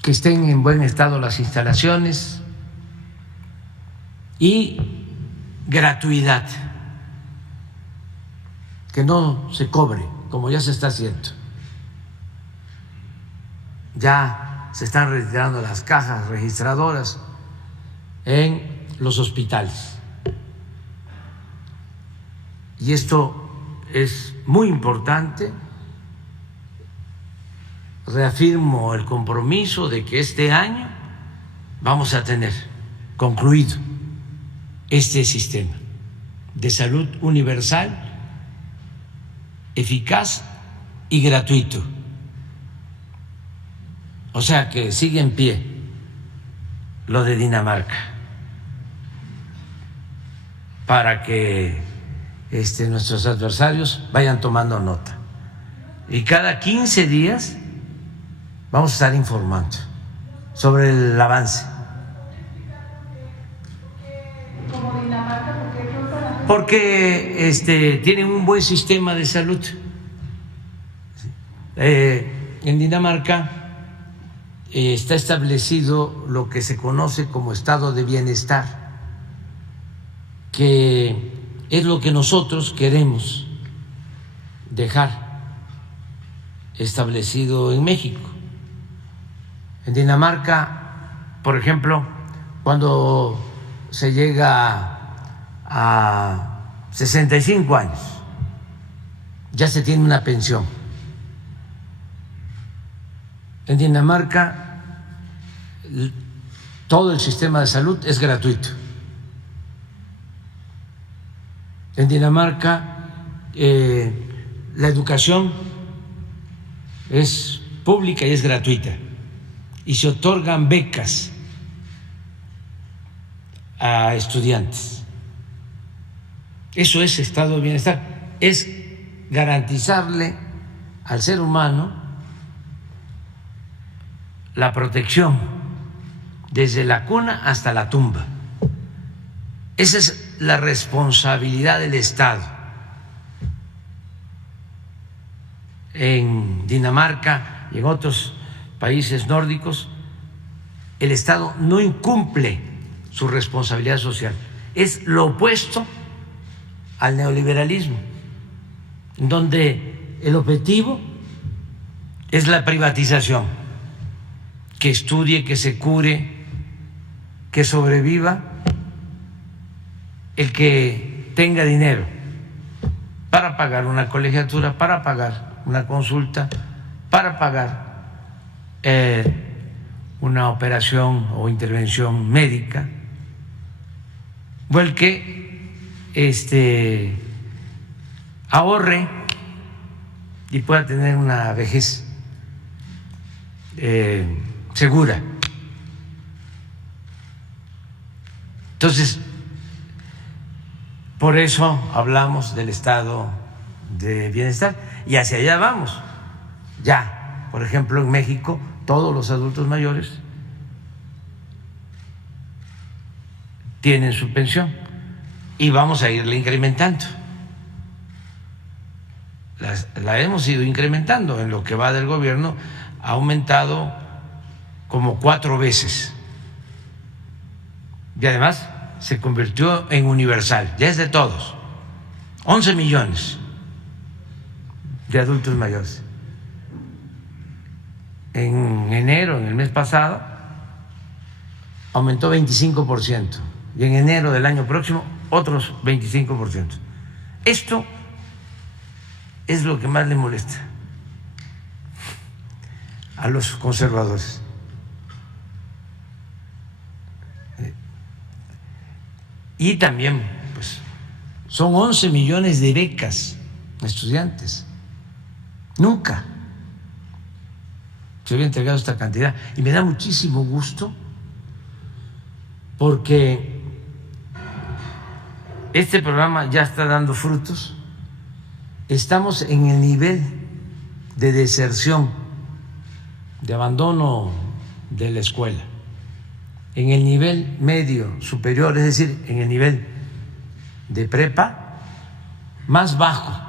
que estén en buen estado las instalaciones y gratuidad, que no se cobre como ya se está haciendo. Ya se están retirando las cajas registradoras en los hospitales. Y esto es muy importante. Reafirmo el compromiso de que este año vamos a tener concluido este sistema de salud universal, eficaz y gratuito. O sea que sigue en pie lo de Dinamarca, para que nuestros adversarios vayan tomando nota. Y cada 15 días vamos a estar informando sobre el avance. Porque tienen un buen sistema de salud. En Dinamarca está establecido lo que se conoce como estado de bienestar, que es lo que nosotros queremos dejar establecido en México. En Dinamarca, por ejemplo, cuando se llega a 65 años, ya se tiene una pensión. En Dinamarca, todo el sistema de salud es gratuito. En Dinamarca, la educación es pública y es gratuita, y se otorgan becas a estudiantes. Eso es estado de bienestar, es garantizarle al ser humano la protección desde la cuna hasta la tumba. Esa es la responsabilidad del Estado. En Dinamarca y en otros países nórdicos, el Estado no incumple su responsabilidad social. Es lo opuesto al neoliberalismo, donde el objetivo es la privatización, que estudie, que se cure, que sobreviva el que tenga dinero para pagar una colegiatura, para pagar una consulta, para pagar una operación o intervención médica, o el que ahorre y pueda tener una vejez segura. Entonces, por eso hablamos del estado de bienestar y hacia allá vamos. Ya, por ejemplo, en México, todos los adultos mayores tienen su pensión y vamos a irla incrementando. La hemos ido incrementando. En lo que va del gobierno ha aumentado como 4 veces. Y además se convirtió en universal, ya es de todos. 11 millones de adultos mayores. En enero, en el mes pasado, aumentó 25%. Y en enero del año próximo, otros 25%. Esto es lo que más le molesta a los conservadores. Y también, pues, son 11 millones de becas a estudiantes. Nunca se había entregado esta cantidad. Y me da muchísimo gusto porque este programa ya está dando frutos estamos en el nivel de deserción, de abandono de la escuela, en el nivel medio superior, es decir, en el nivel de prepa más bajo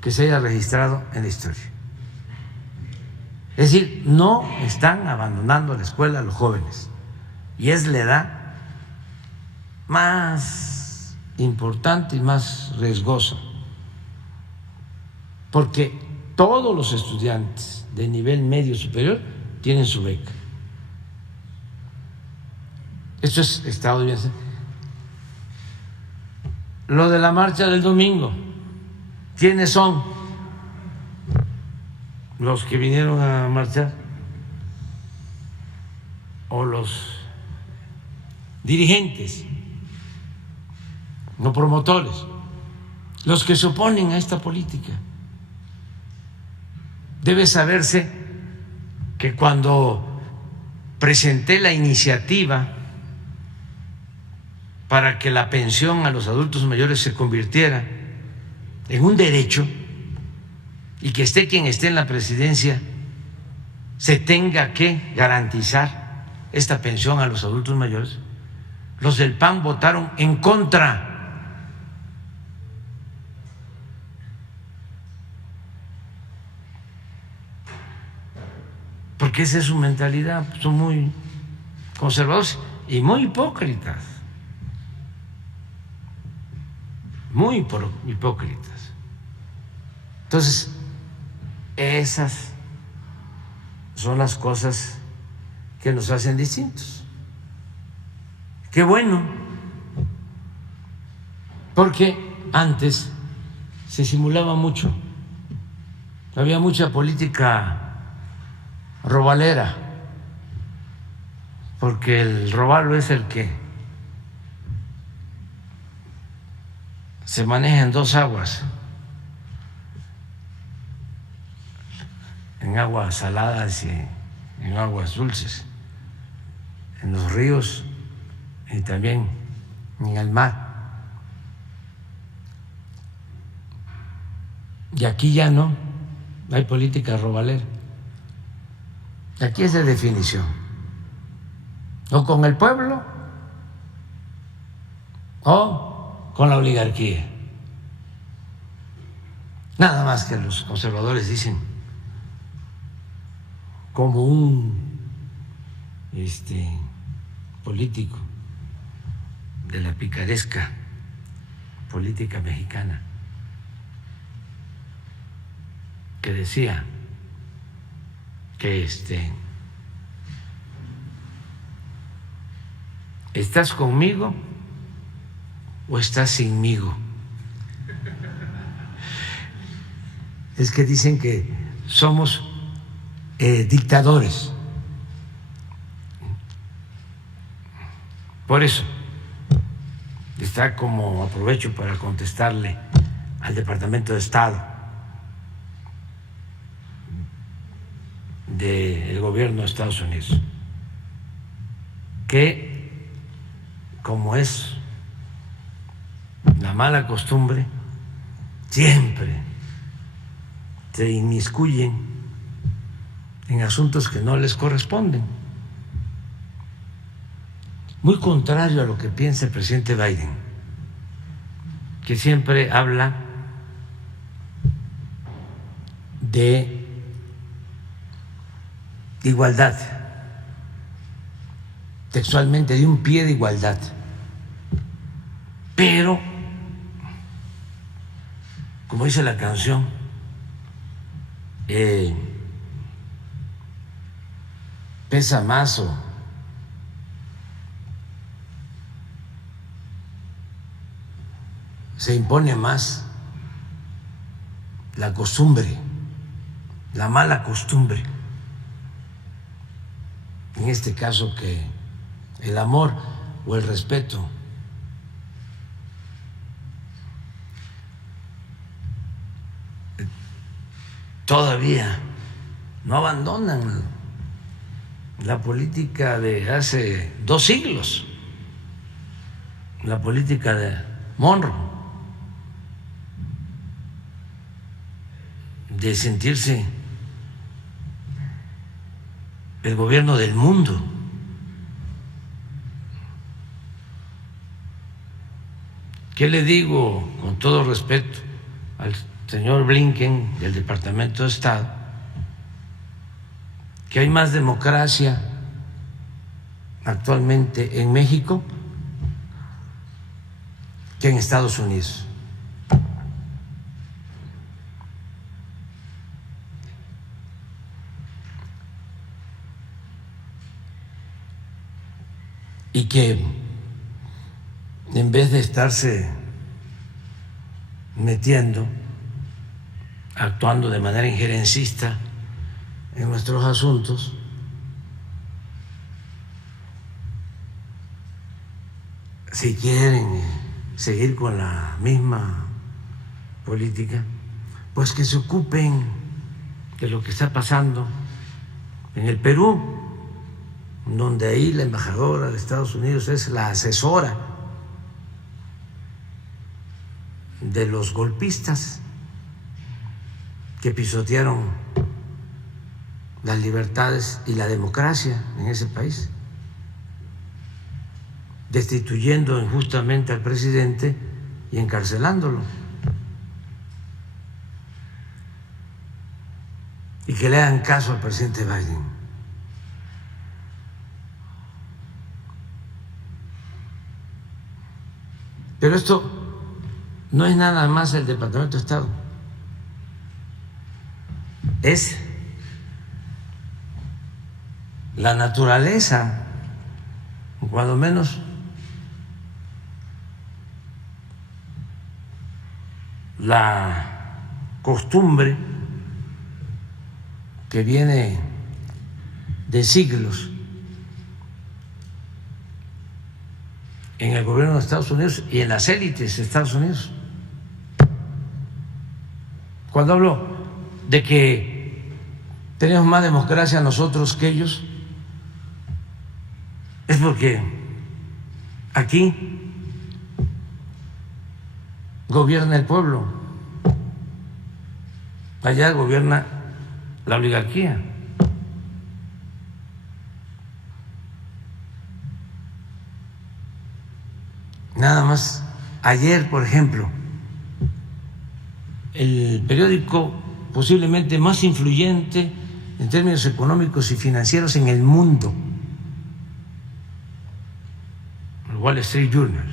que se haya registrado en la historia. Es decir, no están abandonando la escuela los jóvenes, y es la edad más importante y más riesgosa, porque todos los estudiantes de nivel medio superior tienen su beca. Esto es estado de bienestar. Lo de la marcha del domingo, ¿quiénes son los que vinieron a marchar? O los dirigentes, no promotores, los que se oponen a esta política. Debe saberse que cuando presenté la iniciativa para que la pensión a los adultos mayores se convirtiera en un derecho y que esté quien esté en la presidencia, se tenga que garantizar esta pensión a los adultos mayores, los del PAN votaron en contra. Porque esa es su mentalidad, son muy conservadores y muy hipócritas. Muy hipócritas. Entonces, esas son las cosas que nos hacen distintos. Qué bueno, porque antes se simulaba mucho, había mucha política robalera, porque el robalo es el que se maneja en dos aguas, en aguas saladas y en aguas dulces, en los ríos y también en el mar. Y aquí ya no hay política robalera. Aquí es de definición, o con el pueblo o con la oligarquía. Nada más que los conservadores dicen como un político de la picaresca política mexicana que decía que ¿estás conmigo o estás sinmigo? Es que dicen que somos dictadores. Por eso está, como aprovecho para contestarle al Departamento de Estado del gobierno de Estados Unidos, que como es la mala costumbre, siempre se inmiscuyen en asuntos que no les corresponden. Muy contrario a lo que piensa el presidente Biden, que siempre habla de igualdad, textualmente, de un pie de igualdad, pero, como dice la canción, pesa más o se impone más la costumbre, la mala costumbre, en este caso, que el amor o el respeto. Todavía no abandonan la política de hace 2 siglos, la política de Monroe, de sentirse el gobierno del mundo. ¿Qué le digo con todo respeto al señor Blinken del Departamento de Estado? Que hay más democracia actualmente en México que en Estados Unidos. Y que en vez de estarse metiendo, actuando de manera injerencista en nuestros asuntos, si quieren seguir con la misma política, pues que se ocupen de lo que está pasando en el Perú, donde ahí la embajadora de Estados Unidos es la asesora de los golpistas que pisotearon las libertades y la democracia en ese país, destituyendo injustamente al presidente y encarcelándolo. Y que le hagan caso al presidente Biden. Pero esto no es nada más el Departamento de Estado, es la naturaleza, cuando menos la costumbre que viene de siglos en el gobierno de Estados Unidos y en las élites de Estados Unidos. Cuando hablo de que tenemos más democracia nosotros que ellos, es porque aquí gobierna el pueblo, allá gobierna la oligarquía. Nada más, ayer, por ejemplo, el periódico posiblemente más influyente en términos económicos y financieros en el mundo, el Wall Street Journal,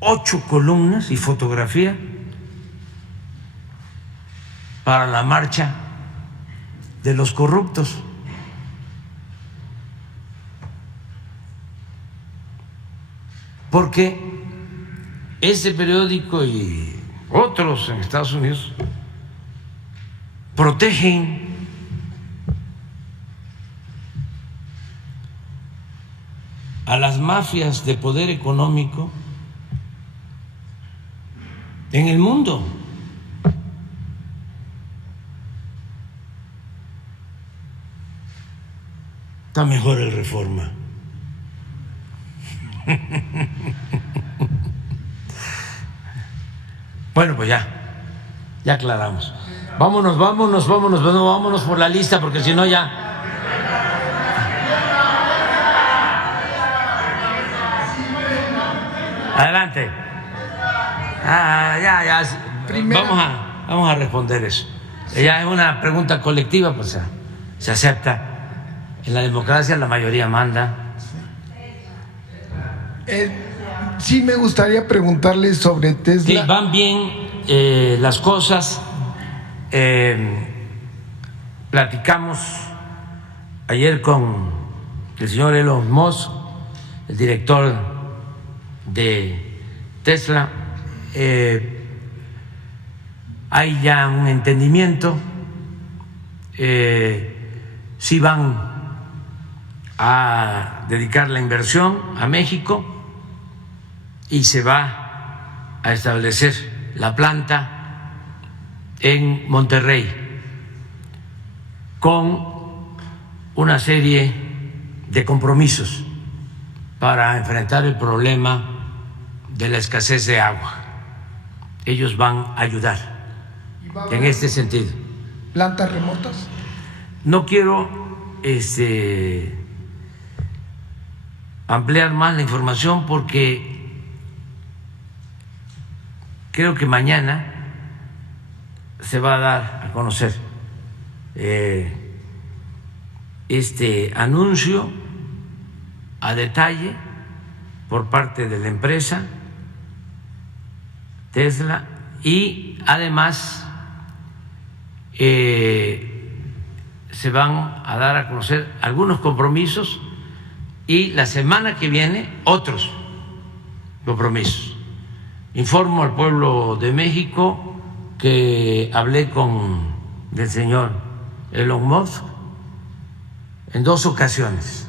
8 columnas y fotografía para la marcha de los corruptos. Porque ese periódico y otros en Estados Unidos protegen a las mafias de poder económico en el mundo. Está mejor el Reforma. Bueno, pues ya aclaramos. Vámonos por la lista, porque si no ya. Adelante. Vamos a responder eso. Ya es una pregunta colectiva, pues se acepta. En la democracia la mayoría manda. Sí, me gustaría preguntarle sobre Tesla. Sí, van bien las cosas. Platicamos ayer con el señor Elon Musk, el director de Tesla. Hay ya un entendimiento. Sí van a dedicar la inversión a México y se va a establecer la planta en Monterrey con una serie de compromisos para enfrentar el problema de la escasez de agua. Ellos van a ayudar en este sentido. ¿Plantas remotas? No quiero ampliar más la información porque creo que mañana se va a dar a conocer este anuncio a detalle por parte de la empresa Tesla y además se van a dar a conocer algunos compromisos y la semana que viene otros compromisos. Informo al pueblo de México que hablé con el señor Elon Musk en 2 ocasiones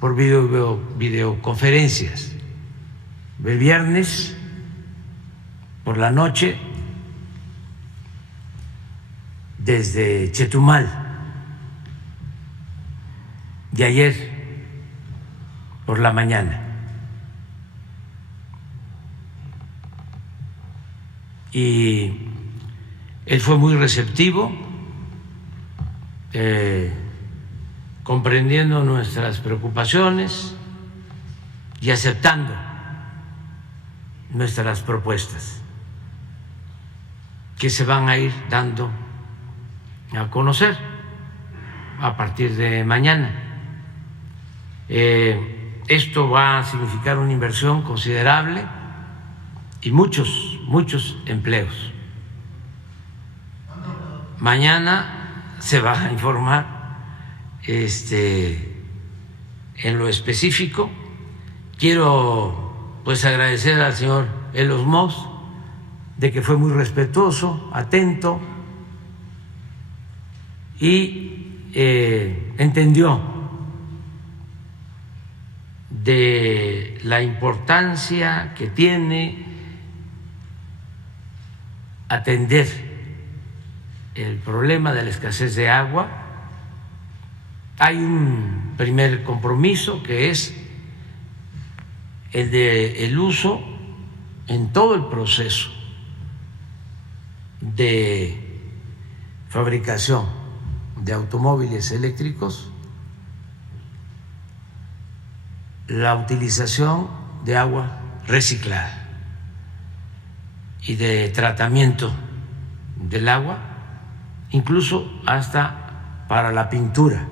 por videoconferencias. El viernes por la noche desde Chetumal y ayer por la mañana. Y él fue muy receptivo, comprendiendo nuestras preocupaciones y aceptando nuestras propuestas que se van a ir dando a conocer a partir de mañana. Esto va a significar una inversión considerable y muchos empleos. Mañana se va a informar en lo específico. Quiero pues agradecer al señor Elon Musk de que fue muy respetuoso, atento y entendió de la importancia que tiene atender el problema de la escasez de agua. Hay un primer compromiso que es el de el uso en todo el proceso de fabricación de automóviles eléctricos, la utilización de agua reciclada y de tratamiento del agua, incluso hasta para la pintura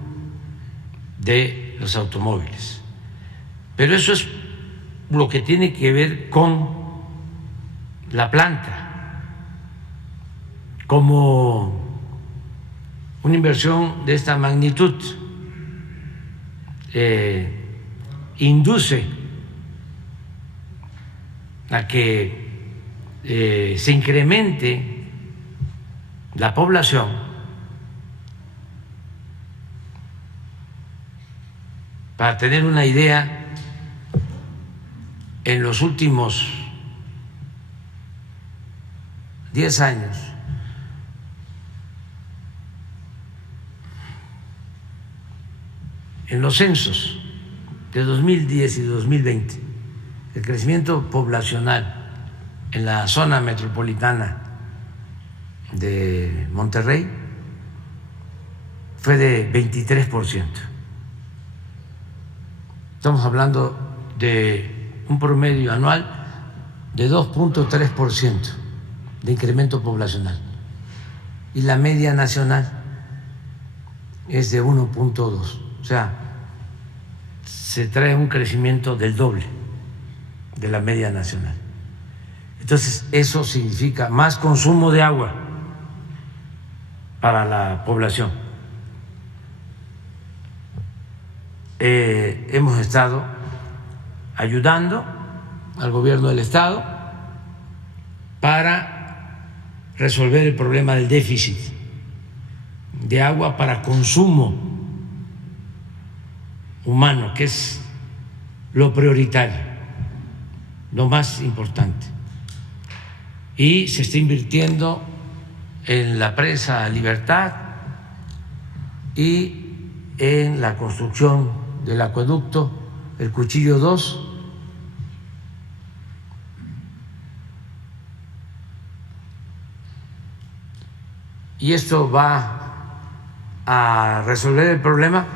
de los automóviles. Pero eso es lo que tiene que ver con la planta, como una inversión de esta magnitud induce a que se incremente la población. Para tener una idea, en los últimos 10 años en los censos de 2010 y 2020, el crecimiento poblacional en la zona metropolitana de Monterrey fue de 23%. Estamos hablando de un promedio anual de 2.3% de incremento poblacional y la media nacional es de 1.2%. O sea, se trae un crecimiento del doble de la media nacional. Entonces, eso significa más consumo de agua para la población. Hemos estado ayudando al gobierno del Estado para resolver el problema del déficit de agua para consumo humano, que es lo prioritario, lo más importante. Y se está invirtiendo en la presa Libertad y en la construcción del acueducto El Cuchillo 2, y esto va a resolver el problema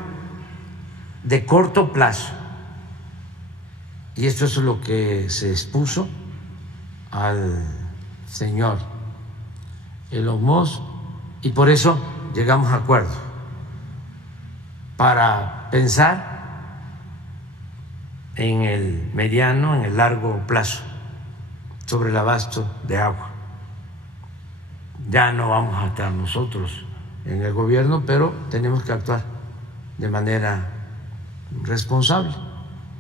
de corto plazo. Y esto es lo que se expuso al señor Elon Musk, y por eso llegamos a acuerdo para pensar en el mediano, en el largo plazo sobre el abasto de agua. Ya no vamos a estar nosotros en el gobierno, pero tenemos que actuar de manera responsable.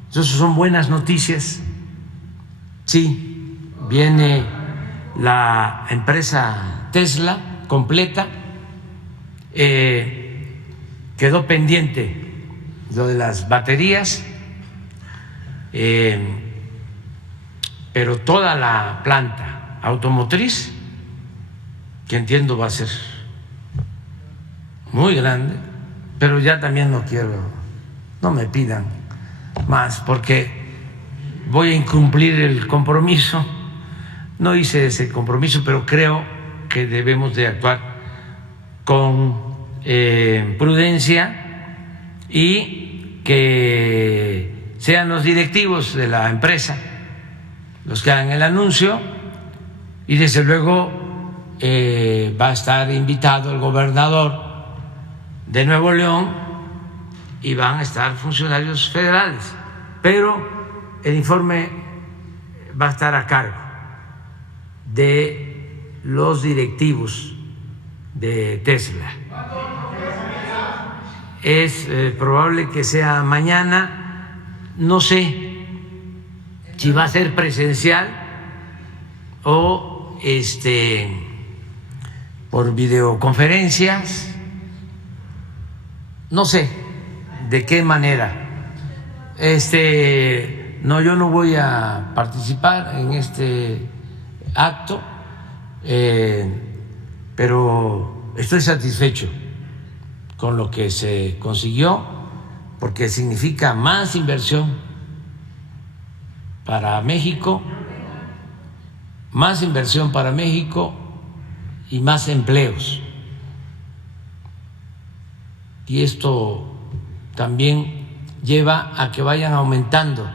Entonces son buenas noticias. Sí, viene la empresa Tesla completa, quedó pendiente lo de las baterías, pero toda la planta automotriz, que entiendo va a ser muy grande, pero ya también no me pidan más, porque voy a incumplir el compromiso. No hice ese compromiso, pero creo que debemos de actuar con prudencia y que sean los directivos de la empresa los que hagan el anuncio, y desde luego va a estar invitado el gobernador de Nuevo León y van a estar funcionarios federales, pero el informe va a estar a cargo de los directivos de Tesla. Es probable que sea mañana, no sé si va a ser presencial o por videoconferencias, no sé de qué manera. No, yo no voy a participar en este acto, pero estoy satisfecho con lo que se consiguió, porque significa más inversión para México, y más empleos. Y esto también lleva a que vayan aumentando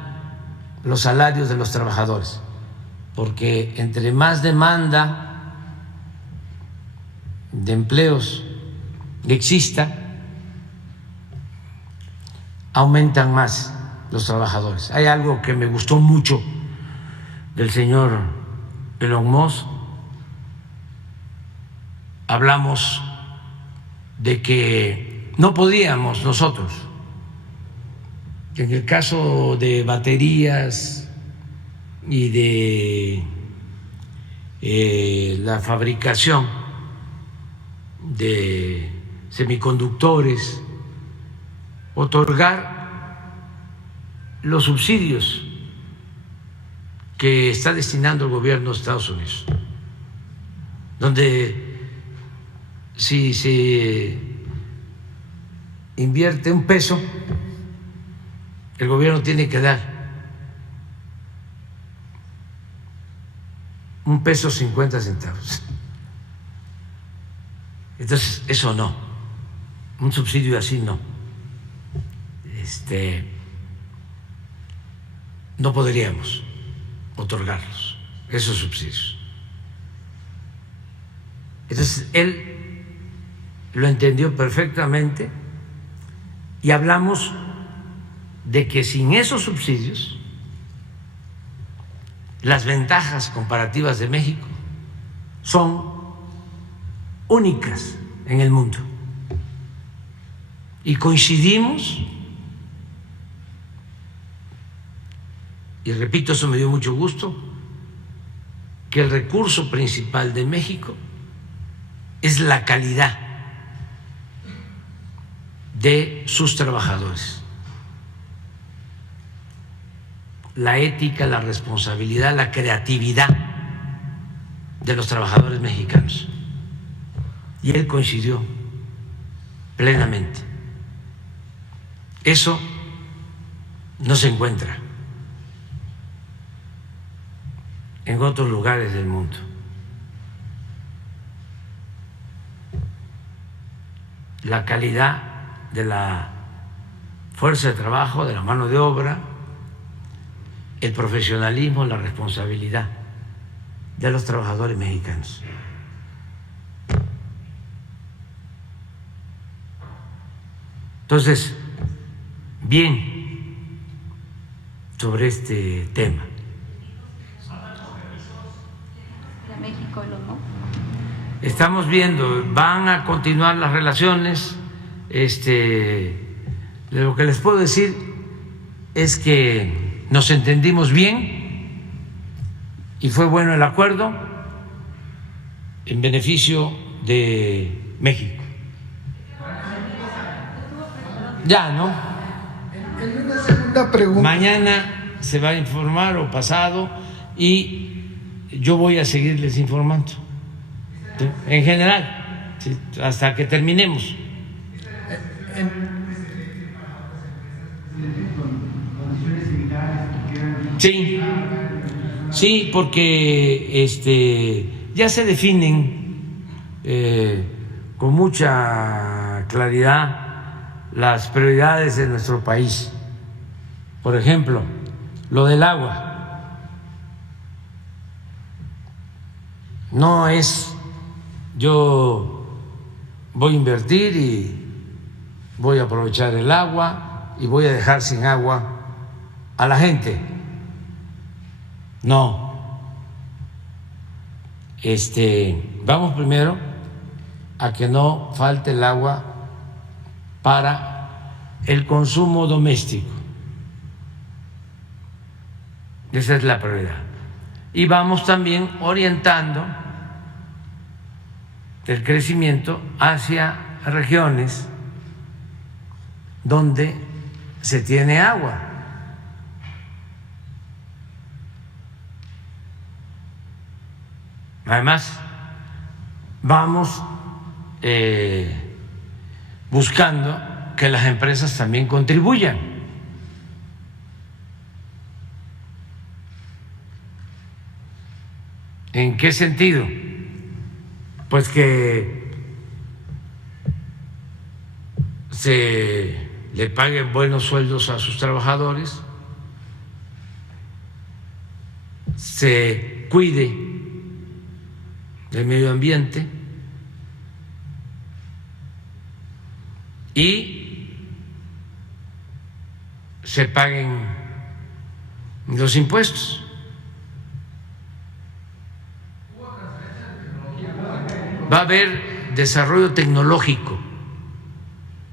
los salarios de los trabajadores, porque entre más demanda de empleos exista, aumentan más los trabajadores. Hay algo que me gustó mucho del señor Elon Musk. Hablamos de que no podíamos nosotros, en el caso de baterías y de la fabricación de semiconductores, otorgar los subsidios que está destinando el gobierno de Estados Unidos, donde si se invierte $1, el gobierno tiene que dar $1.50. Entonces, eso no, un subsidio así no. No podríamos otorgarlos, esos subsidios. Entonces, él lo entendió perfectamente y hablamos de que sin esos subsidios, las ventajas comparativas de México son únicas en el mundo. Y coincidimos, y repito, eso me dio mucho gusto, que el recurso principal de México es la calidad de sus trabajadores, la ética, la responsabilidad, la creatividad de los trabajadores mexicanos. Y él coincidió plenamente. Eso no se encuentra en otros lugares del mundo. la calidad de la fuerza de trabajo, de la mano de obra, el profesionalismo, la responsabilidad de los trabajadores mexicanos. Entonces, bien sobre este tema. De México y los no. Estamos viendo, van a continuar las relaciones. Lo que les puedo decir es que nos entendimos bien y fue bueno el acuerdo en beneficio de México. Ya, ¿no? En una segunda pregunta. Mañana se va a informar o pasado y yo voy a seguirles informando. ¿Sí? En general, ¿sí? Hasta que terminemos. Sí, sí, porque ya se definen con mucha claridad las prioridades de nuestro país. Por ejemplo, lo del agua. No es yo voy a invertir y voy a aprovechar el agua y voy a dejar sin agua a la gente. No. Vamos primero a que no falte el agua para el consumo doméstico. Esa es la prioridad. Y vamos también orientando el crecimiento hacia regiones donde se tiene agua. Además, vamos buscando que las empresas también contribuyan. ¿En qué sentido? Pues que se le paguen buenos sueldos a sus trabajadores, se cuide del medio ambiente y se paguen los impuestos. Va a haber desarrollo tecnológico